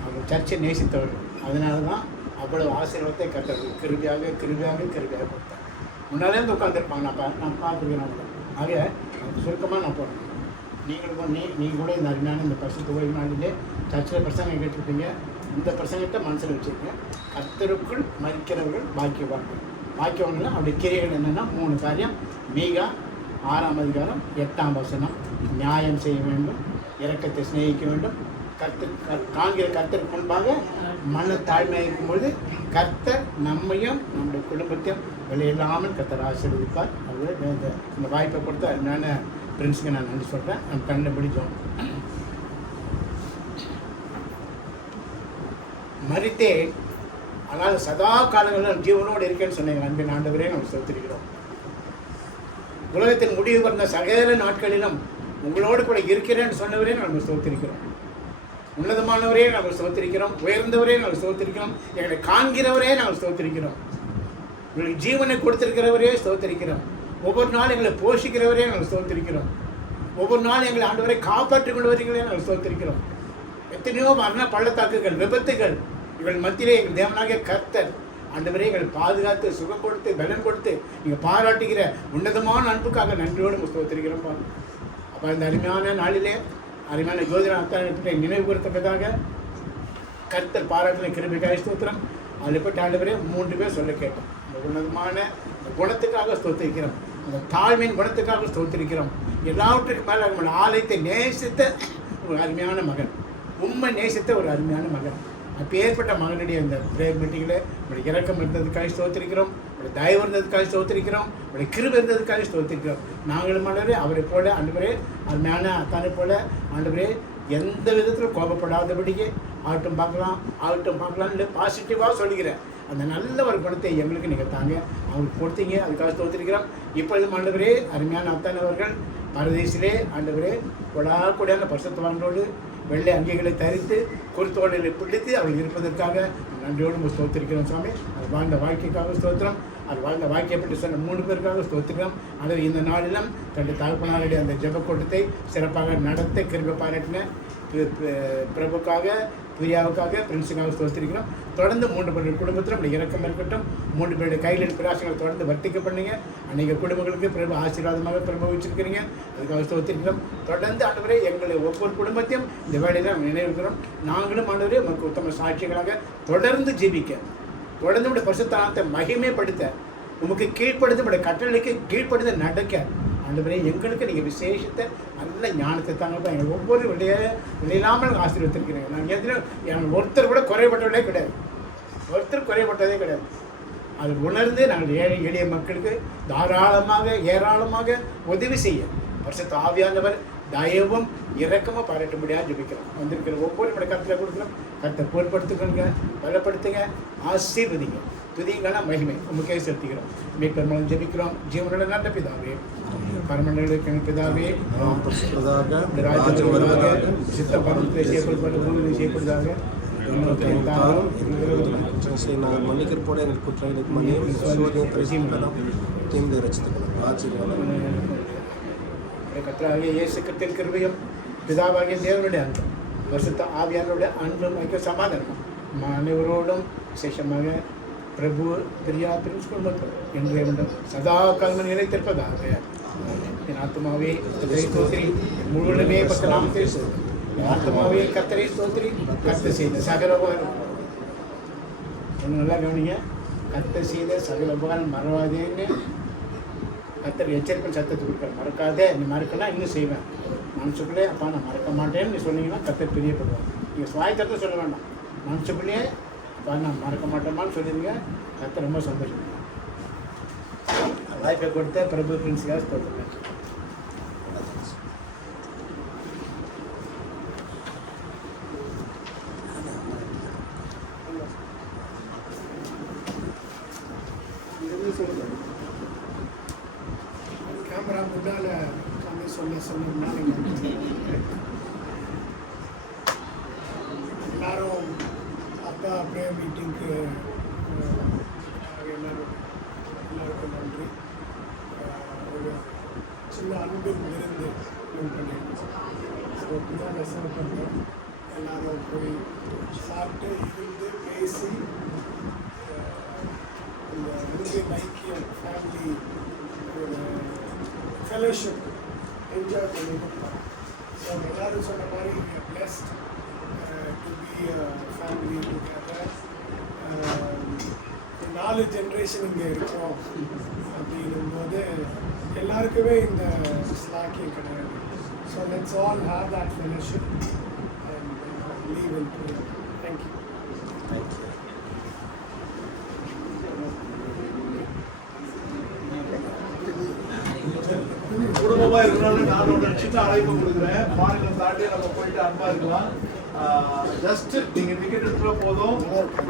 அவங்க சர்ச்சை நேசித்தவர்கள். அதனால தான் அவ்வளவு ஆசீர்வாதத்தை கர்த்தர்கள் கிருபியாக கொடுத்தாங்க. முன்னாலே வந்து உட்காந்துருப்பாங்க. நான் பார்த்துக்கிறேன். ஆக சுருக்கமாக நான் போகிறேன். நீங்கள் கூட இந்த அருமையான இந்த பரிசுத்த ஓய்வு நாளிலே சர்ச்சில் பிரசங்கம் கேட்டிருப்பீங்க. இந்த பிரசங்கத்தை மனசில் வச்சுருக்கீங்க. கர்த்தருக்குள் மரிக்கிறவர்கள் பாக்கியவான்கள். அப்படி கிரியைகள் என்னென்னா 3 காரியம். மீகா 6ஆம் அதிகாரம் 8ஆம் வசனம். நியாயம் செய்ய வேண்டும், இரக்கத்தை சிநேகிக்க வேண்டும், காண்கிற கர்த்தருக்கு முன்பாக மன தாழ்மையாக இருக்கும்பொழுது கர்த்தர் நம்மையும் நம்முடைய குடும்பத்தையும் விலையில்லாமல் கர்த்தர் ஆசீர்வதிப்பார். அது இந்த வாய்ப்பை கொடுத்து அருமையான பிரின்ஸுக்கு நான் நன்றி சொல்கிறேன். நம்ம கண்ணில் பிடிச்சோம். மரித்தே ஆனால் சதா காலங்களில் ஜீவனோடு இருக்கேன்னு சொன்னீங்க. அன்பின் ஆண்டவரே நம்ம செலுத்திருக்கிறோம். உலகத்தின் முடிவு வந்த சகல நாட்களிலும் உங்களோடு கூட இருக்கிறேன்னு சொன்னவரே நம்ம ஸ்தோத்திரிக்கிறோம். உன்னதமானவரே நாங்கள் ஸ்தோத்திரிக்கிறோம். உயர்ந்தவரே நாங்கள் ஸ்தோத்திரிக்கிறோம். எங்களை காண்கிறவரே நாங்கள் ஸ்தோத்திரிக்கிறோம். உங்களுக்கு ஜீவனை கொடுத்திருக்கிறவரே ஸ்தோத்திரிக்கிறோம். ஒவ்வொரு நாள் எங்களை போஷிக்கிறவரே நாங்கள் ஸ்தோத்திரிக்கிறோம். ஒவ்வொரு நாள் எங்களை ஆண்டவரை காப்பாற்றிக் கொள்வதீங்களே நாங்கள் ஸ்தோத்திரிக்கிறோம். எத்தனையோ மரண பள்ளத்தாக்குகள், விபத்துகள் இவள் மத்தியிலே எங்கள் தேவனாகிய கர்த்தர் ஆண்டவரே எங்களை பாதுகாத்து சுகம் கொடுத்து பலன் கொடுத்து நீங்கள் பாராட்டுகிற உன்னதமான அன்புக்காக நன்றியோடு ஸ்தோத்திரிக்கிறோம்ப்பா. அப்போ இந்த அருமையான நாளிலே அருமையான ஜோதிட அத்தானை நினைவு கூறத்தக்கதாக கர்த்தர் பாராட்டின கிருபைக்காக ஸ்தோத்திரம். அதில் போய்ட்டு ஆண்டவரே 3 பேர் சொல்ல கேட்டோம். இந்த உன்னதமான குணத்துக்காக ஸ்தோத்திரிக்கிறோம். அந்த தாழ்மையின் குணத்துக்காக ஸ்தோத்திரிக்கிறோம். எல்லாவற்றுக்கு மேலே நம்மளோட ஆலயத்தை நேசித்த ஒரு அருமையான மகன், உண்மை நேசித்த ஒரு அருமையான மகன். அப்போ ஏற்பட்ட மகனுடைய இந்த பிரேயர் மீட்டிங்கில் உங்களுடைய இறக்கம் இருந்ததுக்காக ஸ்தோத்திரிக்கிறோம். உங்களுடைய தயவு இருந்ததுக்காக ஸ்தோத்திரிக்கிறோம். உங்களுடைய கிருபை இருந்ததுக்காக ஸ்தோத்திரிக்கிறோம். நாங்களும் ஆண்டவரே அவரை போல ஆண்டவரே அருமையான அத்தானை போல ஆண்டவரே எந்த விதத்திலும் கோபப்படாதபடிக்கு ஆகட்டும் பார்க்கலாம் இல்லை பாசிட்டிவாக சொல்லிக்கிறேன். அந்த நல்ல ஒரு குணத்தை எங்களுக்கு நீங்கள் தாங்க. அவங்களுக்கு கொடுத்தீங்க, அதுக்காக ஸ்தோத்திரிக்கிறோம். இப்பொழுது ஆண்டவரே அருமையான அத்தானை அவர்கள் பரதேசிலே ஆண்டவரே கொடாக்கூடியான பரிசுத்தவான்களோடு வெள்ளை அங்கிகளை தரித்து குருத்தோடலை பிடித்து அவர்கள் இருப்பதற்காக நன்றியோடு ஸ்தோத்திரிக்கிறோம் சுவாமி. அது வாழ்ந்த வாழ்க்கைக்காக ஸ்தோத்திரம். அது வாழ்ந்த வாழ்க்கையை பற்றி சொன்ன 3 பேருக்காக ஸ்தோத்திரிக்கிறோம். அது இந்த நாளிலும் தன்னுடைய தகப்பனாருடைய அந்த ஜெபக்கூட்டத்தை சிறப்பாக நடத்த கிருபை பாராட்டின பிரபுக்காக, பிரியாவுக்காக, பிரின்ஸுக்காக ஸ்தோத்திரிக்கிறோம். தொடர்ந்து 3 பேருடைய குடும்பத்தில் நம்முடைய இறக்கம் இருக்கட்டும். 3 பேருடைய கையில் பிரயாசங்களை தொடர்ந்து வர்த்திக்க பண்ணுங்க. அநேக குடும்பங்களுக்கு பிரபு ஆசீர்வாதமாக பிரபவிச்சிருக்கிறீங்க. அதுக்காக ஸ்தோத்திரிக்கிறோம். தொடர்ந்து ஆண்டவரே எங்களை ஒவ்வொரு குடும்பத்தையும் இந்த வேலையில் நம்ம நினைவுகிறோம். நாங்களும் ஆண்டவரே நமக்கு உத்தம சாட்சிகளாக தொடர்ந்து ஜீவிக்க, தொடர்ந்து நம்முடைய பரிசுத்தத்தை மகிமைப்படுத்த, உமக்கு கீழ்ப்படுத்த, நம்முடைய கட்டளைக்கு கீழ்ப்படுத்த நடக்க ஆண்டவரே எங்களுக்கு நீங்கள் விசேஷத்தை நல்ல ஞானத்தை தாங்கப்பா. எங்கள் ஒவ்வொரு விளையாமல் ஆசீர்வதித்திருக்கிறீங்க. நாங்கள் எதிலும் ஒருத்தர் கூட குறைபட்டவர்களே கிடையாது. ஒருத்தர் குறைபட்டதே கிடையாது. அது உணர்ந்து நாங்கள் ஏழை எளிய மக்களுக்கு தாராளமாக ஏராளமாக உதவி செய்ய பரிசுத்த ஆவியானவர் தயவும் இரக்கமாக பாராட்டும்படியாக ஜெபிக்கிறோம். வந்திருக்கிற ஒவ்வொரு நம்முடைய கருத்தில் கொடுக்குறோம். கருத்தை பொருட்படுத்திக்கொள்ளுங்க, பலப்படுத்துங்க, ஆசீர்வதிங்க. துதிங்கான மகிமை உமக்கே செலுத்துகிறோம். மீட்பெருமாளும் ஜெபிக்கிறோம். ஜீவனுள்ள நல்ல பிதாவே, பரமண்டலுக்கு பிதாவே, ராஜ்யமாக சித்தப்பதத்தை செய்யப்படுவது பூமியை செய்யப்படுவதாக. நாங்கள் மன்னிக்கிற போல எங்களுக்கு குற்றங்களுக்கு மன்னியும் சோதனையை பரிசீலிக்கலாம் தீங்கு ரசித்துக்கலாம் ஆச்சரியம். கர்த்தராகிய இயேசு கிறிஸ்துவின் கிருபையும் பிதாவாகிய தேவனுடைய அன்பும் பரிசுத்த ஆவியானவருடைய அன்பும் ஐக்கிய சமாதானம் அனைவரோடும் விசேஷமாக பிரபு பிரியா பிரின்ஸ் குடும்பத்தோடு இன்றைய உண்டும் சதா காலமும் நிலைத்திருப்பதாக. என் ஆத்மாவே கர்த்தரை ஸ்தோத்திரி, முழுவதுமே பக்த நாமத்தை ஸ்தோத்திரி. என் ஆத்மாவே கர்த்தரை ஸ்தோத்திரி, கர்த்தர் செய்த சகல உபகாரம். ஒன்று நல்லா கவனிங்க, கர்த்தர் செய்த சகல உபகாரம் மறவாதேன்னு கர்த்தர் எச்சரிப்பின் சத்தத்தை கொடுக்குறேன். மறக்காதே, நீ மறக்கலாம் இன்னும் செய்வேன். மனசுக்குள்ளே அப்பா நான் மறக்க மாட்டேன்னு நீ சொன்னீங்கன்னா கர்த்தர் பிரியப்படுவார். நீங்கள் சுவாயத்தத்தை சொல்ல வேண்டாம், மனசுக்குள்ளேயே அப்பா நான் மறக்க மாட்டேமான்னு சொல்லிடுங்க. கர்த்தர் ரொம்ப சந்தோஷம். வாய்ப்பை கொடுத்த பிரபு பிரின்ஸுக்காக சொல்லுங்கள். கேமரா முன்னால கம்மி சொன்னோம்னா எல்லாரும் அப்பா ப்ரேயர் மீட்டிங்க்கு எல்லாருக்கும் நன்றி. ஒரு சின்ன அன்பின் விருந்து பண்ணியிருக்கோம். ஸோ இப்படிதான் ரெசர்வ் பண்ணுறோம். எல்லாரும் போய் சாப்பிட்டு இருந்து பேசி இந்த அன்பின் ஐக்கியம் ஃபேமிலி ஃபெலோஷிப் என்ஜாய் பண்ணியிருக்கோம். ஸோ எல்லாரும் சொன்ன மாதிரி blessed to be family together. 4 generation இங்கே இருக்கோம் அப்படிங்கும்போது எல்லாருக்குமே இந்த ஸ்லாக்கியம் கிடையாது. So let's all have that fellowship and leave in prayer. Thank you. குடும்பமா இருக்கணும்னு நான் ஒரு சின்ன அழைப்பு கொடுக்குறேன். மாநிலம் தாண்டி நம்ம போயிட்டு அன்பா இருக்கலாம். ஜஸ்ட் நீங்க டிக்கெட் எடுத்துட்டு போதும்.